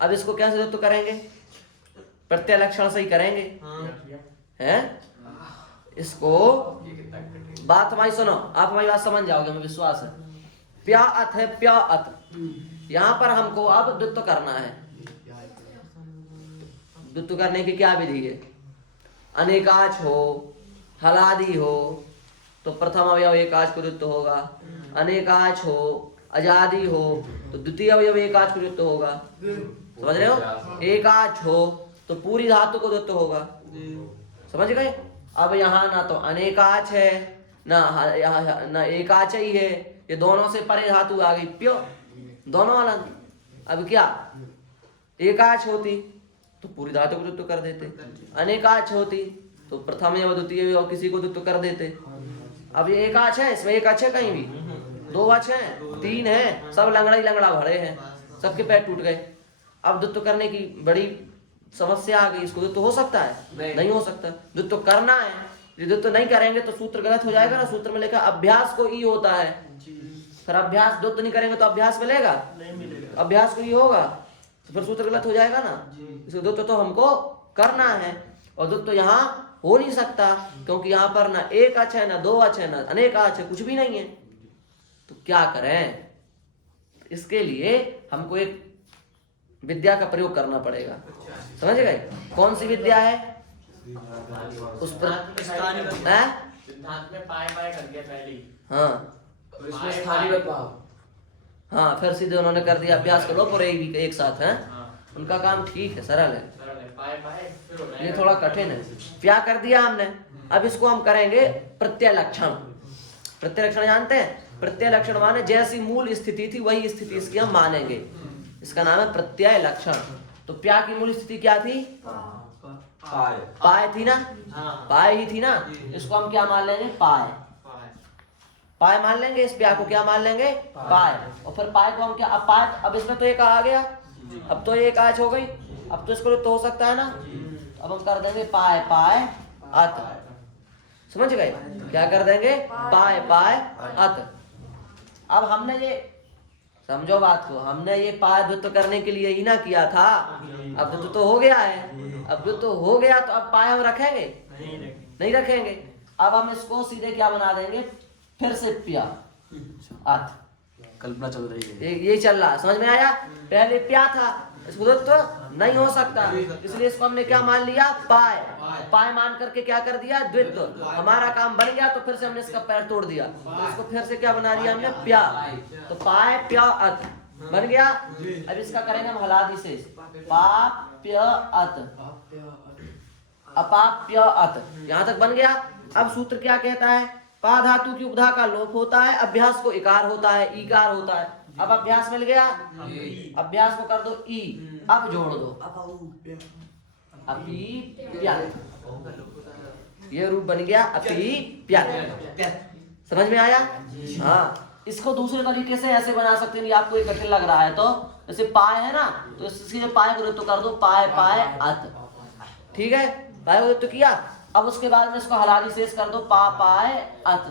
अब इसको कैसे द्वित्व करेंगे? प्रत्यय लक्षण से ही करेंगे, हैं? इसको बात हमारी सुनो, आप हमारी बात समझ जाओगे, हमें विश्वास है। प्या अत है, प्या अत, यहाँ पर हमको अब द्वित्व करना है। द्वित्व करने की क्या विधि है? अनेकाच हो, हलादि हो तो प्रथम अवयव एकाच को द्वित्व होगा, अनेकाच हो, अजादि हो तो द्वितीय अवयव एकाच को द्वित्व होगा। समझ रहे हो? एकाच हो तो पूरी धातु को द्वित्व होगा। समझ गए? अब यहाँ ना तो अनेकाच है ना एकाच ही है, ये दोनों से परे धातु आ गई, प्यो, दोनों अलग। अब क्या, एकाच होती तो पूरी धातु को द्वित्व कर देते, अनेकाच होती तो प्रथम या द्वितीय और किसी को द्वित्व कर देते। अब ये एकाच है, इसमें एक अच्छे कहीं भी, दो अच्छे हैं, तीन है, सब लंगड़ा ही लंगड़ा भरे हैं, सबके पैर टूट गए। अब द्वित्व करने की बड़ी समस्या आ गई, इसको द्वित्व हो सकता है? नहीं हो सकता। द्वित्व करना है, यदि द्वित्व नहीं करेंगे तो सूत्र गलत हो जाएगा ना। सूत्र में लिखा अभ्यास को ई होता है, फिर अभ्यास द्वित्व नहीं करेंगे तो अभ्यास मिलेगा? नहीं मिलेगा। अभ्यास को ई होगा तो फिर सूत्र गलत हो जाएगा ना। इसको द्वित्व तो हमको करना है, और द्वित्व यहाँ हो नहीं सकता क्योंकि यहाँ पर ना एक अच है, ना दो अच है, ना अनेक अच है, कुछ भी नहीं है। तो क्या करें? इसके लिए हमको एक विद्या का प्रयोग करना पड़ेगा। समझ गए? कौन सी विद्या है? उस पर सिद्धांत में पाए पाए कर दिया पहले। हाँ और इसमें स्थानीय भाव। हाँ, फिर सीधे उन्होंने कर दिया अभ्यास करो और एक साथ है। उनका काम ठीक है, सरल है, ये थोड़ा कठिन है। क्या कर दिया हमने? अब इसको हम करेंगे प्रत्यय लक्षण। प्रत्यय लक्षण जानते हैं? प्रत्यय लक्षण माने जैसी मूल स्थिति थी वही स्थिति इसकी हम मानेंगे, इसका नाम है प्रत्यय लक्षण। तो प्या की मूल स्थिति क्या थी? पाए थी ना, पाए ही थी ना। इसको हम क्या मान लेंगे? पाए, पाए मान लेंगे। इस प्या को क्या मान लेंगे? पाए। और फिर पाए को हम क्या, अब पाए, अब इसमें तो एक आ गया, अब तो एक आज हो गई, अब तो इसको तो हो सकता है ना। अब हम कर देंगे पाए पाए अत। समझ गए? क्या कर देंगे? पाए पाए अत। अब हमने ये, समझो बात को, हमने ये पाए द्वित्व करने के लिए ही ना किया था। अब द्वित्व तो हो गया है, अब द्वित्व हो गया तो अब पाए हम रखेंगे? नहीं रखेंगे। अब हम इसको सीधे क्या बना देंगे? फिर से प्या अत। कल्पना चल रही है, ये चल रहा, समझ में आया? पहले प्या था, इसको द्वित्व नहीं हो सकता, इसलिए इसको हमने क्या मान लिया? पाए। पाए मान करके क्या कर दिया? द्वित्व। हमारा काम बन गया तो फिर से हमने इसका पैर तोड़ दिया, तो इसको फिर से क्या बना दिया हमने? प्या। तो पाए प्या अत बन गया। अब इसका करेंगे हम हलादि से, पाप्य अत, अपाप्य अत, यहाँ तक बन गया। अब सूत्र क्या कहता है? पा धातु की उपधा का लोप होता है, अभ्यास को इकार होता है, ईकार होता है। अब अभ्यास मिल गया, अभ्यास को कर दो ई, अब जोड़ दो अपीप्यत, ये रूप बन गया अपीप्यत। समझ में आया? हाँ, इसको दूसरे तरीके से ऐसे बना सकते हैं, आपको ये कठिन लग रहा है तो जैसे पाए है ना, तो सीधे पाए को तो कर दो पाए पाए अत। ठीक है, पाए को तो किया। अब उसके बाद में इसको हलादी शेष कर दो पा पाए अत,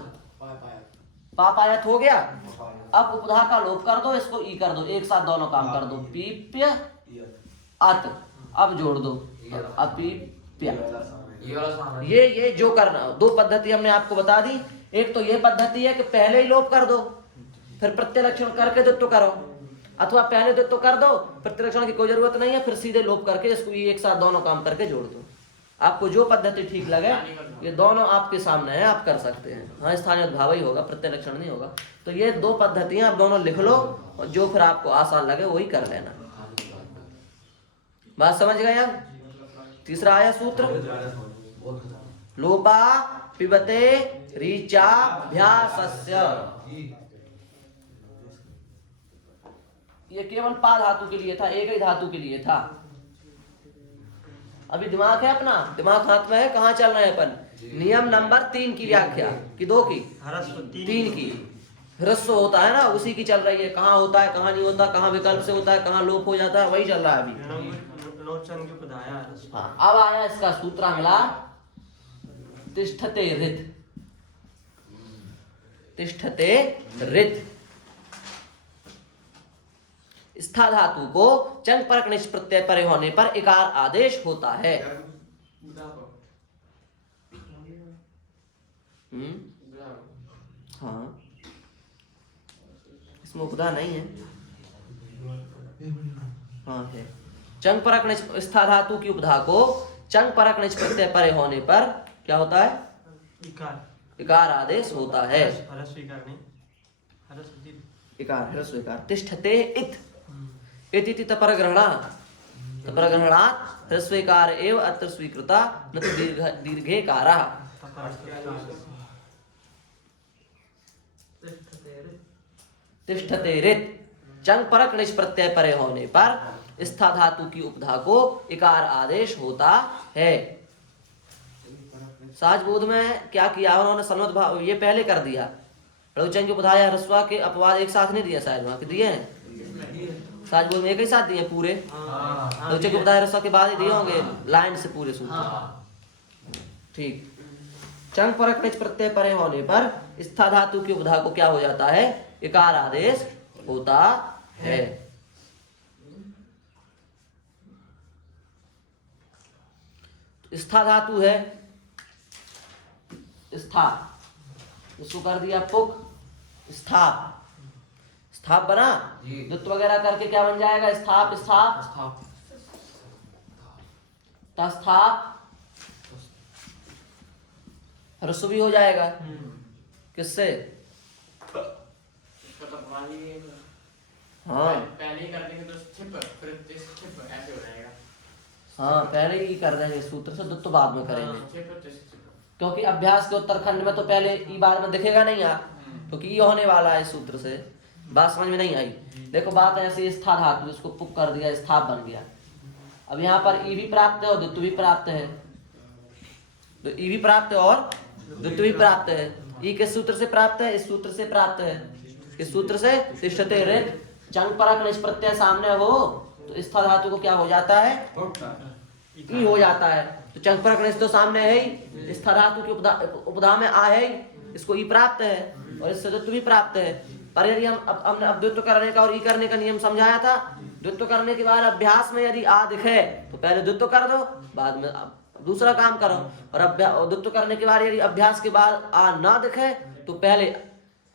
पा पायत हो गया। अब उपधा का लोप कर दो, इसको ई कर दो, एक साथ दोनों काम कर दो, पीप्य अत। अब जोड़ दो अपीप्य। ये जो करना, दो पद्धति हमने आपको बता दी। एक तो ये पद्धति है कि पहले ही लोप कर दो, फिर प्रत्यय लक्षण करके द्वित्व करो, अथवा पहले द्वित्व कर दो, प्रत्यय लक्षण की कोई जरूरत नहीं है, फिर सीधे लोप करके इसको एक साथ दोनों काम करके जोड़ दो। आपको जो पद्धति ठीक लगे, ये दोनों आपके सामने है, आप कर सकते हैं। हाँ, स्थानीय भाव ही होगा, प्रत्यय लक्षण नहीं होगा। तो ये दो पद्धतियां आप दोनों लिख लो, और जो फिर आपको आसान लगे वही कर लेना। बात समझ गए? अब तीसरा आया सूत्र, लोपा पिबते ऋचाभ्यासस्य। ये केवल पा धातु के लिए था, एक ही धातु के लिए था। अभी दिमाग है अपना, दिमाग हाथ में है, कहाँ चल रहे हैं अपन? नियम नंबर 3 की व्याख्या की, 2 की, 3 की। ह्रस्व होता है ना, उसी की चल रही है। कहाँ होता है, कहाँ नहीं होता, कहाँ विकल्प से होता है, कहाँ लोप हो जाता है, वही चल रहा है अभी। हाँ, अब आया इसका सूत्र अगला, तिष्ठते ऋत। तिष्ठते ऋत, स्था धातु को चंग परक निच प्रत्यय परे होने पर इकार आदेश होता है। हाँ, इसमें उपधा नहीं है। हाँ है। चंग परक निच स्था धातु की उपधा को चंग परक निच प्रत्यय परे होने पर क्या होता है? इकार आदेश होता है। इकार ह्रस्व इकार। तिष्ठते इत इति तपरग्रहणात् तपरग्रहणात् ह्रस्व इकार एव अत्र स्वीकृता न तो दीर्घेकारः। तिष्ठते रित चंग परक निच प्रत्यय परे होने पर स्था धातु की उपधा को इकार आदेश होता है। साजबोध में क्या किया उन्होंने? सनोद भाव ये पहले कर दिया। रघुचंद की उपधा या ह्रस्व के अपवाद एक साथ नहीं दिया, शायद वहां के दिए हैं। साजबोध में एक ही साथ दिए पूरे। रघुचंद की उपधा ह्रस्व के बाद ही दिए होंगे लाइन से पूरे सूत्र। ठीक। चंग परक निच प्रत्यय परे होने पर स्था धातु की उपधा को क्या हो जाता है? इकार आदेश होता है। स्था धातु है स्था, इसको कर दिया पुक, स्थाप। स्थाप बना, द्वित्व वगैरह करके क्या बन जाएगा? स्थाप स्थाप तस्थाप ह्रस्व भी हो जाएगा। किससे? हाँ पहले ही कर देंगे तो स्थिप, फिर स्थिप ऐसे हो जाएगा। हाँ पहले ही कर देंगे सूत्र से, द्वित्व बाद में करेंगे। क्योंकि अभ्यास के उत्तरखंड में तो पहले ई बाद में दिखेगा नहीं यार, क्योंकि ये होने वाला है सूत्र से। बात समझ में नहीं आई? देखो बात ऐसी, स्था धातु इसको पुक कर दिया, स्थाप बन गया। अब यहाँ पर ई भी प्राप्त है और द्वित्व भी प्राप्त है, तो ई भी प्राप्त है और द्वित्व भी प्राप्त है। ई किस सूत्र से प्राप्त है? इस सूत्र से प्राप्त है। इस सूत्र से तिष्ठते रित चंग परक निच प्रत्यय सामने हो तो स्था धातु को क्या हो जाता है? ई हो जाता है। तो चंग परक निच तो सामने है ही, स्था धातु की उपधा में आ है ही, इसको ई प्राप्त है और इससे द्वित्व भी प्राप्त है। पर यदि हमने अब द्वित्व करने का और ई करने का नियम समझाया था। द्वित्व करने के बाद अभ्यास में यदि आ दिखे तो पहले द्वित्व कर दो, बाद में दूसरा काम करो। और द्वित्व करने के बाद यदि अभ्यास के बाद आ ना दिखे तो पहले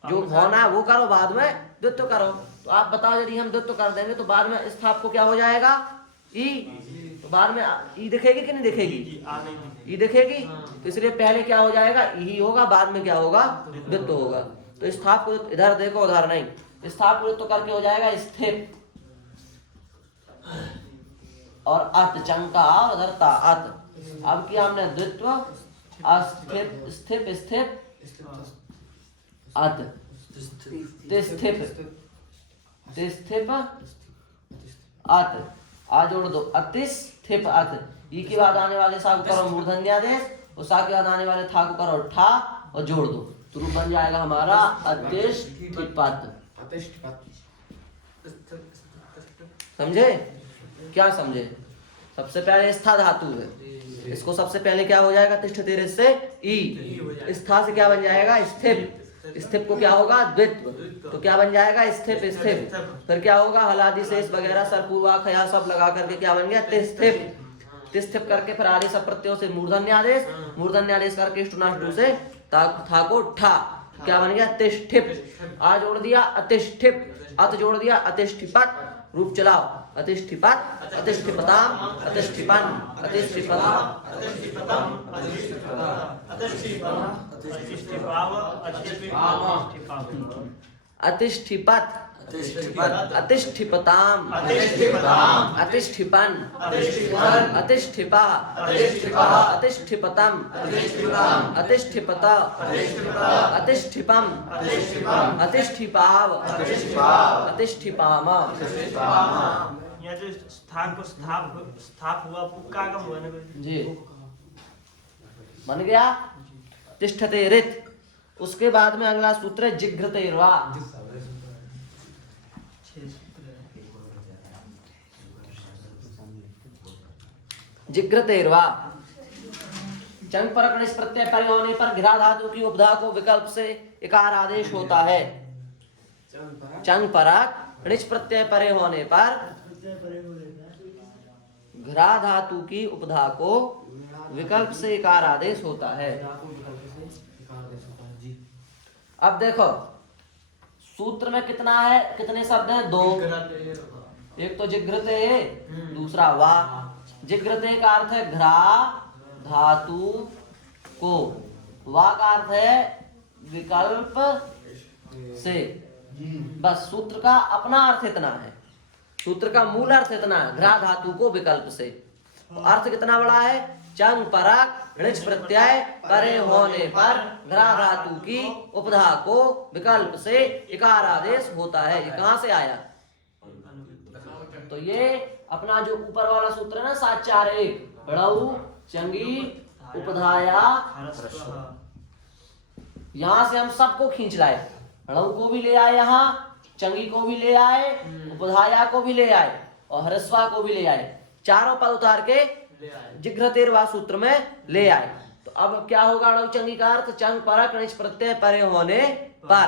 जो होना है वो करो, बाद में द्वित्व करो। तो आप बताओ, यदि हम द्वित्व कर देंगे तो बाद में स्थाप को क्या हो जाएगा? ई। तो बाद में ई दिखेगी कि नहीं दिखेगी? ई दिखेगी। तो इसलिए पहले क्या हो जाएगा? ई होगा, बाद में क्या होगा? द्वित्व होगा। तो स्थाप को इधर देखो, उधर नहीं। स्थाप को द्वित्व करके हो जाएगा स्थिप और अत, चंका उधर ता अत। अब किया हमने द्वित्व, अस्थिप स्थिप स्थिप अत, तिस्थिप तिस्थिप अत। आ जोड़ दो, अतिस्थिप अत। ई के बाद आने वाले सा को करो मूर्धन्यादेश और सा के बाद आने वाले था को करो ठा और जोड़ दो, तो रूप बन जाएगा हमारा अतिष्ठिपत। समझे? क्या समझे? सबसे पहले स्था धातु है, इसको सबसे पहले क्या हो जाएगा? तिष्ठते रित से ई। स्था से क्या बन जाएगा? स्थिप। स्थिप को क्या होगा? द्वित्व। तो क्या बन जाएगा? स्थिप स्थिप। फिर क्या होगा? हलादि शेष वगैरह सरपूर्वा खया सब लगा करके क्या बन गया? तिस्थिप। तिस्थिप करके फिर आदि सब प्रत्ययों से मूर्धन्यादेश, मूर्धन्यादेश करके स्टुनाष्टु से था को ठा, क्या बन गया? तिष्ठिप। आ जोड़ दिया अतिष्ठिप, अत जोड़ दिया अतिष्ठिपत। रूप चलाओ, अतिष्ठिपत अतिष्ठिपताम अतिष्ठिपन अतिष्ठिपताम अतिष्ठिपत अतिष्ठिपताम अतिष्ठिपन अतिष्ठिपा अतिष्ठिपतम अतिष्ठिपत अतिष्ठिपम अतिष्ठिपाव अतिष्ठिपाम। यहाँ जो स्थान को स्थाप हुआ, पुक्का का हुआ ना जी, बन गया तिष्ठते रित। उसके बाद में अगला सूत्र है जिघ्रतेर्वा। जिघ्रतेर्वा चंग परक निच प्रत्यय परे होने पर घिरा धातु की उपधा को विकल्प से इकार आदेश होता है। चंग पराग णिच प्रत्यय परे होने पर घ्रा धातु की उपधा को विकल्प से इकार आदेश होता है। अब देखो सूत्र में कितना है, कितने शब्द हैं? दो। एक तो जिघ्रते है, दूसरा वा। जिघ्रते का अर्थ है घ्रा धातु को, वा का अर्थ है विकल्प से। बस सूत्र का अपना अर्थ इतना है, सूत्र का मूल अर्थ इतना है, घ्रा धातु को विकल्प से। तो अर्थ कितना बड़ा है? चंग पराग णिच प्रत्यय परे होने पर घ्रा धातु की उपधा को विकल्प से इकार आदेश होता है। ये कहां से आया? तो ये अपना जो ऊपर वाला सूत्र है ना 741 ड़ऊ चंगी उपधाया, यहां से हम सबको खींच लाए। ड़ऊ को भी ले आए, यहाँ चंगी को भी ले आए, उपधाया को भी ले आए और ह्रस्वा को भी ले आए। चारों पद उतार के जिघ्रतेरवा सूत्र में ले आए। तो अब क्या होगा ड़ऊ चंगी का अर्थ? चंग परक णिच प्रत्यय परे होने पर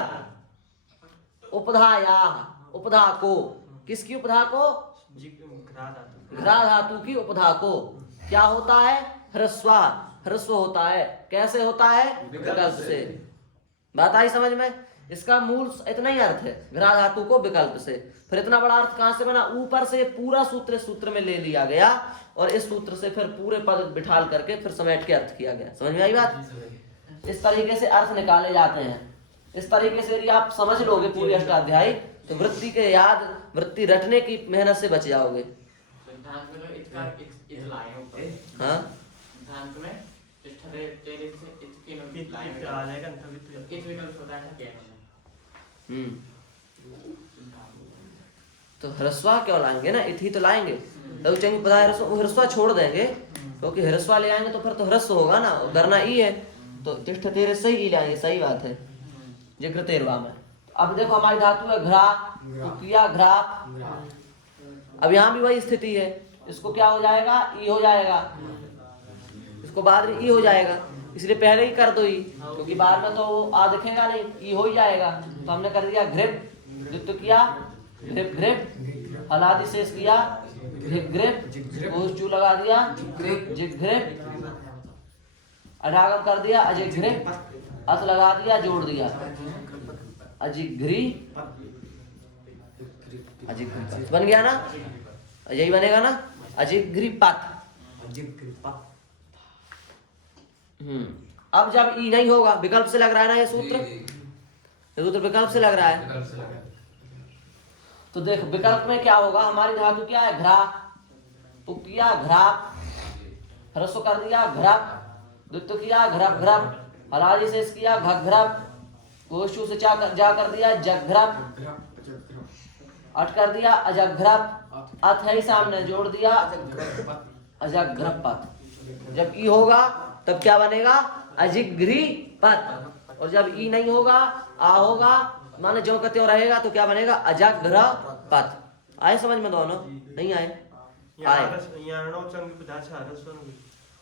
उपधाया, उपधा को, किसकी उपधा को? घ्रा धातु की उपधा को क्या होता है? ह्रस्वा, ह्रस्व होता है। कैसे होता है? विकल्प से। बात आई समझ में? इसका मूल इतना ही अर्थ है, घ्रा धातु को विकल्प से। फिर इतना बड़ा अर्थ कहां से बना? ऊपर से पूरा सूत्र में ले लिया गया और इस सूत्र से फिर पूरे पद बिठाल करके फिर समेट के अर्थ किया गया। समझ में आई बात? इस तरीके से अर्थ निकाले जाते हैं। इस तरीके से यदि आप समझ लोगे पूरी अष्टाध्यायी तो वृत्ति के याद, वृत्ति रटने की मेहनत से बच जाओगे। हाँ तो ह्रस्वा क्यों लाएंगे ना, इथी तो लाएंगे। तो चंगी पदाय ह्रस्वा छोड़ देंगे, क्योंकि ह्रस्वा ले आएंगे तो फिर तो ह्रस्व होगा ना, करना ई है तो तिष्ठ तेरे सही ई लाएंगे। सही बात है जिघ्रतेरवा में। अब देखो हमारी धातु है घ्रा, किया घ्रा। अब यहाँ भी वही स्थिति है, इसको क्या हो जाएगा? ई हो जाएगा, इसको बाद में ई हो जाएगा, इसलिए पहले ही कर दो ई, क्योंकि बाद में तो वो आ दिखेगा नहीं, ई हो ही जाएगा। तो हमने कर दिया घृप, द्वित्व किया घृप घृप, हलादि शेष किया घृप घृप, चू लगा दिया जिघ्रिप, अडागम कर दिया अजिघ्रिप, अत लगा दिया जोड़ दिया अजिघ्री, अजिघ्रिपत बन गया ना? यही बनेगा ना, अजिघ्रिपत। अब जब ई नहीं होगा, विकल्प से लग रहा है ना ये सूत्र, विकल्प से लग रहा है। तो देख विकल्प में क्या होगा? हमारी धातु क्या है? घ्रा, तो किया घ्रा, ह्रस्व कर दिया घ्रप, द्वित्व किया घ्रप घ्रप, हलादि शेष किया घघ्रप, कोशु से जा कर दिया जघ्रप, अट कर दिया अजघ्रप, अथ है सामने जोड़ दिया अजघ्रपत। जब ई होगा तब क्या बनेगा? अजिघ्रिपत। और जब ई नहीं होगा, आ होगा, माने जो का त्यों रहेगा तो क्या बनेगा? अजघ्रपत। आए समझ में दोनों? नहीं आए? आए।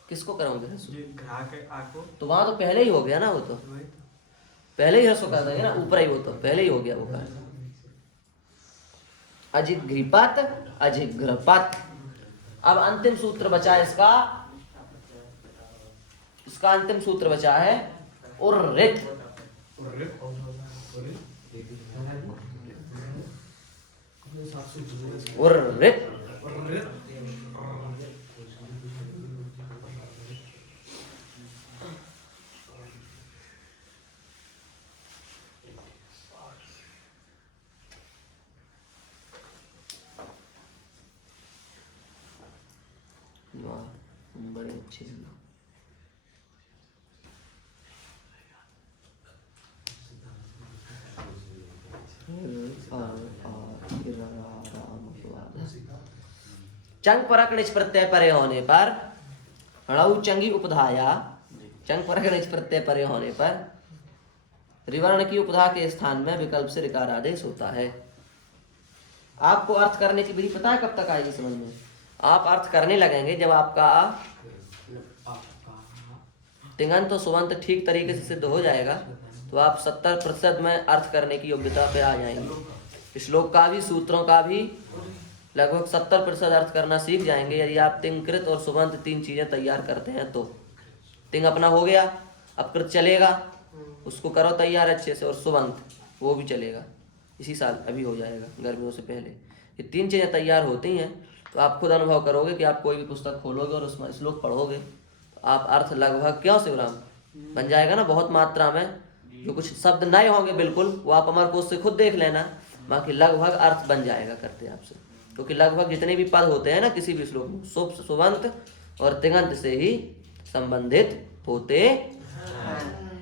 किसको कराओगे? तो वहां तो पहले ही हो गया ना, वो तो पहले ही ह्रस्व कर देंगे ना, ऊपर ही, वो तो पहले ही हो गया वो का। अजिघ्रिपत अजिघ्रपत। अब अंतिम सूत्र बचा इसका अंतिम सूत्र बचा है उर्रित। उर्रित बड़े अच्छे चंग परक णिच प्रत्यय परे होने पर णऊ चंगी उपधाया, चंग परक णिच प्रत्यय परे होने पर रिवर्ण की उपधा के स्थान में विकल्प से ऋकार आदेश होता है। आपको अर्थ करने की विधि पता है कब तक आएगी समझ में? आप अर्थ करने लगेंगे जब आपका तिङंत और सुबंत ठीक तरीके से सिद्ध हो जाएगा, तो आप 70% में अर्थ करने की योग्यता पे आ जाएंगे। श्लोक का भी सूत्रों का भी लगभग 70% अर्थ करना सीख जाएंगे यदि आप तिंग कृत और सुबंत 3 चीजें तैयार करते हैं तो। तिंग अपना हो गया, अब कृत चलेगा, उसको करो तैयार अच्छे से, और सुबंत वो भी चलेगा, इसी साल अभी हो जाएगा गर्मियों से पहले। ये 3 चीजें तैयार होती हैं तो आप खुद अनुभव करोगे कि आप कोई भी पुस्तक खोलोगे और उसमें श्लोक पढ़ोगे तो आप अर्थ लगभग, क्यों शिवराम, बन जाएगा ना बहुत मात्रा में। जो कुछ शब्द नए होंगे बिल्कुल वो आप अमर कोश से खुद देख लेना, बाकी लगभग अर्थ बन जाएगा करते आपसे, क्योंकि लगभग जितने भी पद होते हैं ना किसी भी श्लोक में शुभ सुबंत और तिङंत से ही संबंधित होते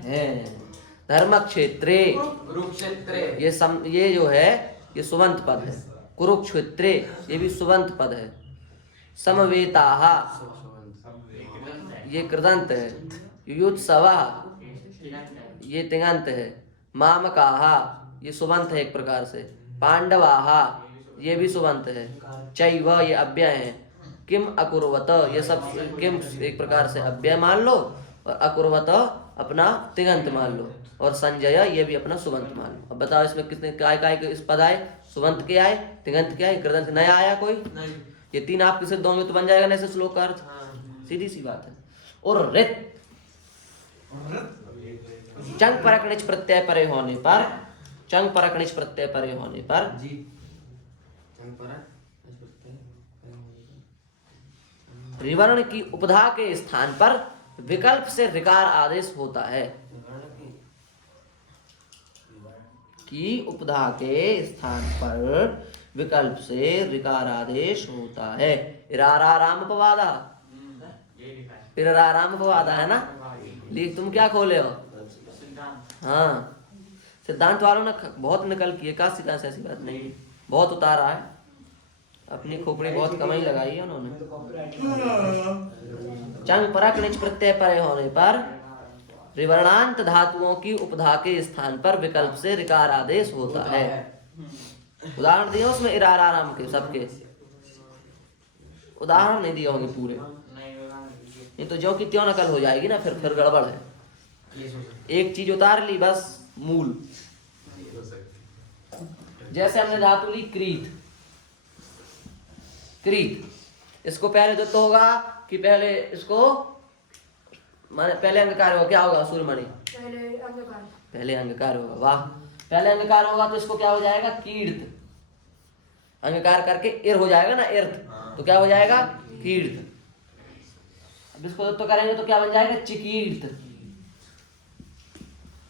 हैं। धर्म क्षेत्रे, कुरुक्षेत्रे, ये जो है ये सुबंत पद है। कुरुक्षेत्रे ये भी सुबंत पद है। समवेताः ये कृदंत है। युयुत्सवः ये तिङंत है। मामकाः ये सुबंत है एक प्रकार से। पांडवाः ये भी सुबंत है। चैव ये अव्यय है। किम अकुर्वत ये सब, किम एक प्रकार से अव्यय मान लो और अकुर्वत अपना तिङंत मान लो, और संजय ये भी अपना सुबंत मान लो। अब बताओ इसमें कितने काय के इस पद आए, सुबंत के आए, तिङंत के आए, कृदंत नया आया कोई नहीं। ये 3 आप किसे दोगे तो बन जाएगा ना ऐसे श्लोक का अर्थ, सीधी सी बात है। और रित चंग परक निच प्रत्यय परे होने पर, चंग परक निच प्रत्यय परे होने पर रिवर्ण की उपधा के स्थान पर विकल्प से ऋकार आदेश होता है। की उपधा के स्थान पर विकल्प से ऋकार आदेश होता है। इराराम पवादा, इराराम पवादा है ना। लीक तुम क्या खोले हो? हाँ, सिद्धांत वालों ने बहुत नकल की है, का सिद्धांत ऐसी बात नहीं है, बहुत उतारा है, अपनी खोपड़ी बहुत कम ही लगाई है उन्होंने। चंग परक निच प्रत्यय परे होने पर विवर्णांत धातुओं की उपधा के स्थान पर विकल्प से ऋकार आदेश होता है। उदाहरण दिए उसमें इराराम के, सबके उदाहरण नहीं दिए होंगे पूरे, नहीं तो जो कि त्यों नकल हो जाएगी ना, फिर गड़बड़ है। एक चीज उतार ली बस मूल। जैसे हमने धातु ली क्रीत, क्रीत, इसको पहले तो होगा कि पहले इसको माने पहले अंगकार होगा, क्या होगा सूर्यमणि? पहले अंगकार होगा, वाह। पहले अंगकार होगा तो इसको क्या हो जाएगा? कीर्त। अंगकार करके इर हो जाएगा ना, इर्थ, तो क्या हो जाएगा? कीर्त। अब इसको तो करेंगे तो क्या बन जाएगा? चिकीर्त।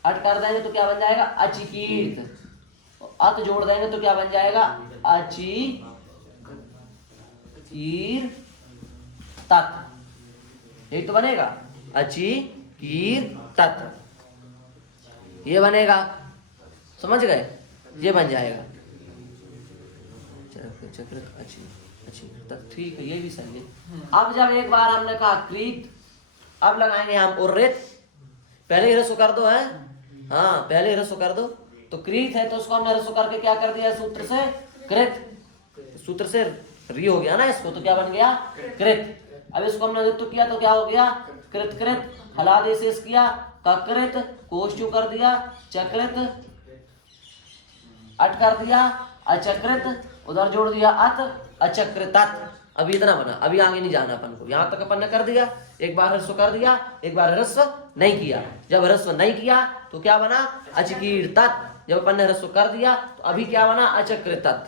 अट कर देंगे तो क्या बन जाएगा? अचिकीर्त। अत जोड़ देंगे तो क्या बन जाएगा? अची कीर तत्, एक तो बनेगा अची कीर तत्, ये बनेगा, समझ गए? ये बन जाएगा चक्र अच्छी अच्छी तत्, ठीक है, ये भी सही है। अब जब एक बार हमने कहा क्रीत, अब लगाएंगे हम उर्रित। पहले ही रसो कर दो है, हाँ पहले ही रसो कर दो। तो क्रीत है तो उसको हमने रसो करके क्या कर दिया? सूत्र से कृत, सूत्र से री हो गया ना इसको, तो क्या बन गया? कृत। अब इसको हमने युक्त किया तो क्या हो गया? कृत कृत, हलादेश किया, ककृत, कोष्ठु कर दिया, चकृत, अट कर दिया, अचकृत, उधर जोड़ दिया अत, अचकृतत्। अभी इतना बना, अभी आगे नहीं जाना अपन को, यहाँ तक अपन ने कर दिया। एक बार ह्रस्व कर दिया, एक बार ह्रस्व नहीं किया। जब ह्रस्व नहीं किया तो क्या बना? अचकीर्तत्। जब अपन ने ह्रस्व कर दिया तो अभी क्या बना? अचकृतत्।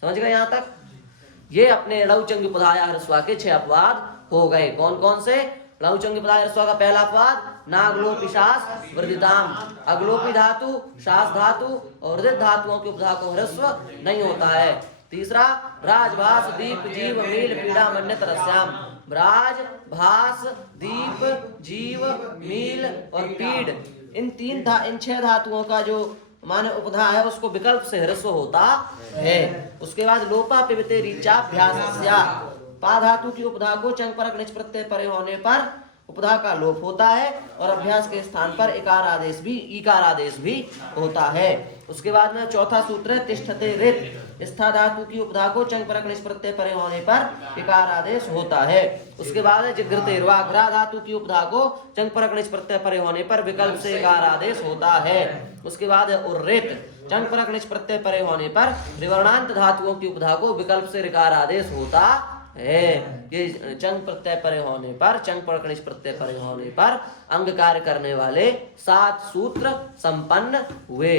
समझ गए यहाँ तक? ये अपने लौचंग पदाया ह्रस्व के 6 अपवाद हो गए। कौन कौन से? लौचंग पदाया ह्रस्व का पहला अपवाद नागलोपी शास वृद्धिताम, अगलोपी धातु, शास धातु और वृद्ध धातुओं के उपधा को ह्रस्व नहीं होता है। तीसरा राजभास दीप जीव मील पीड़ा मन्य तरस्याम, ब्राज भास दीप जीव मील और पीड़, इन 6 धातुओं का जो माने उपधा है उसको विकल्प से ह्रस्व होता है। उसके बाद लोपा पिबते रीचाभ्यासस्या, पा धातु की उपधा को चंग परक निच प्रत्यय परे होने पर उपधा का लोप होता है और अभ्यास के स्थान पर इकार आदेश भी, ईकार आदेश भी होता है। उसके बाद में चौथा सूत्र है तिष्ठते रित, स्था धातु की उपधा को चंग परक निष् प्रत्यय परे होने पर इकार आदेश होता है। उसके बाद है जिग्रतेर्वा घ्रा धातु की उपधा को चंग परक निष् प्रत्यय परे होने पर विकल्प से इकार आदेश होता है। उसके बाद है उर्रेत चंग परक निष् प्रत्यय परे होने पर विवर्णांत धातुओं की उपधा को विकल्प से ऋकार आदेश होता है। ये चंग प्रत्यय परे होने पर चंग परक निष् प्रत्यय परे होने पर अंग कार्य करने वाले 7 सूत्र संपन्न हुए।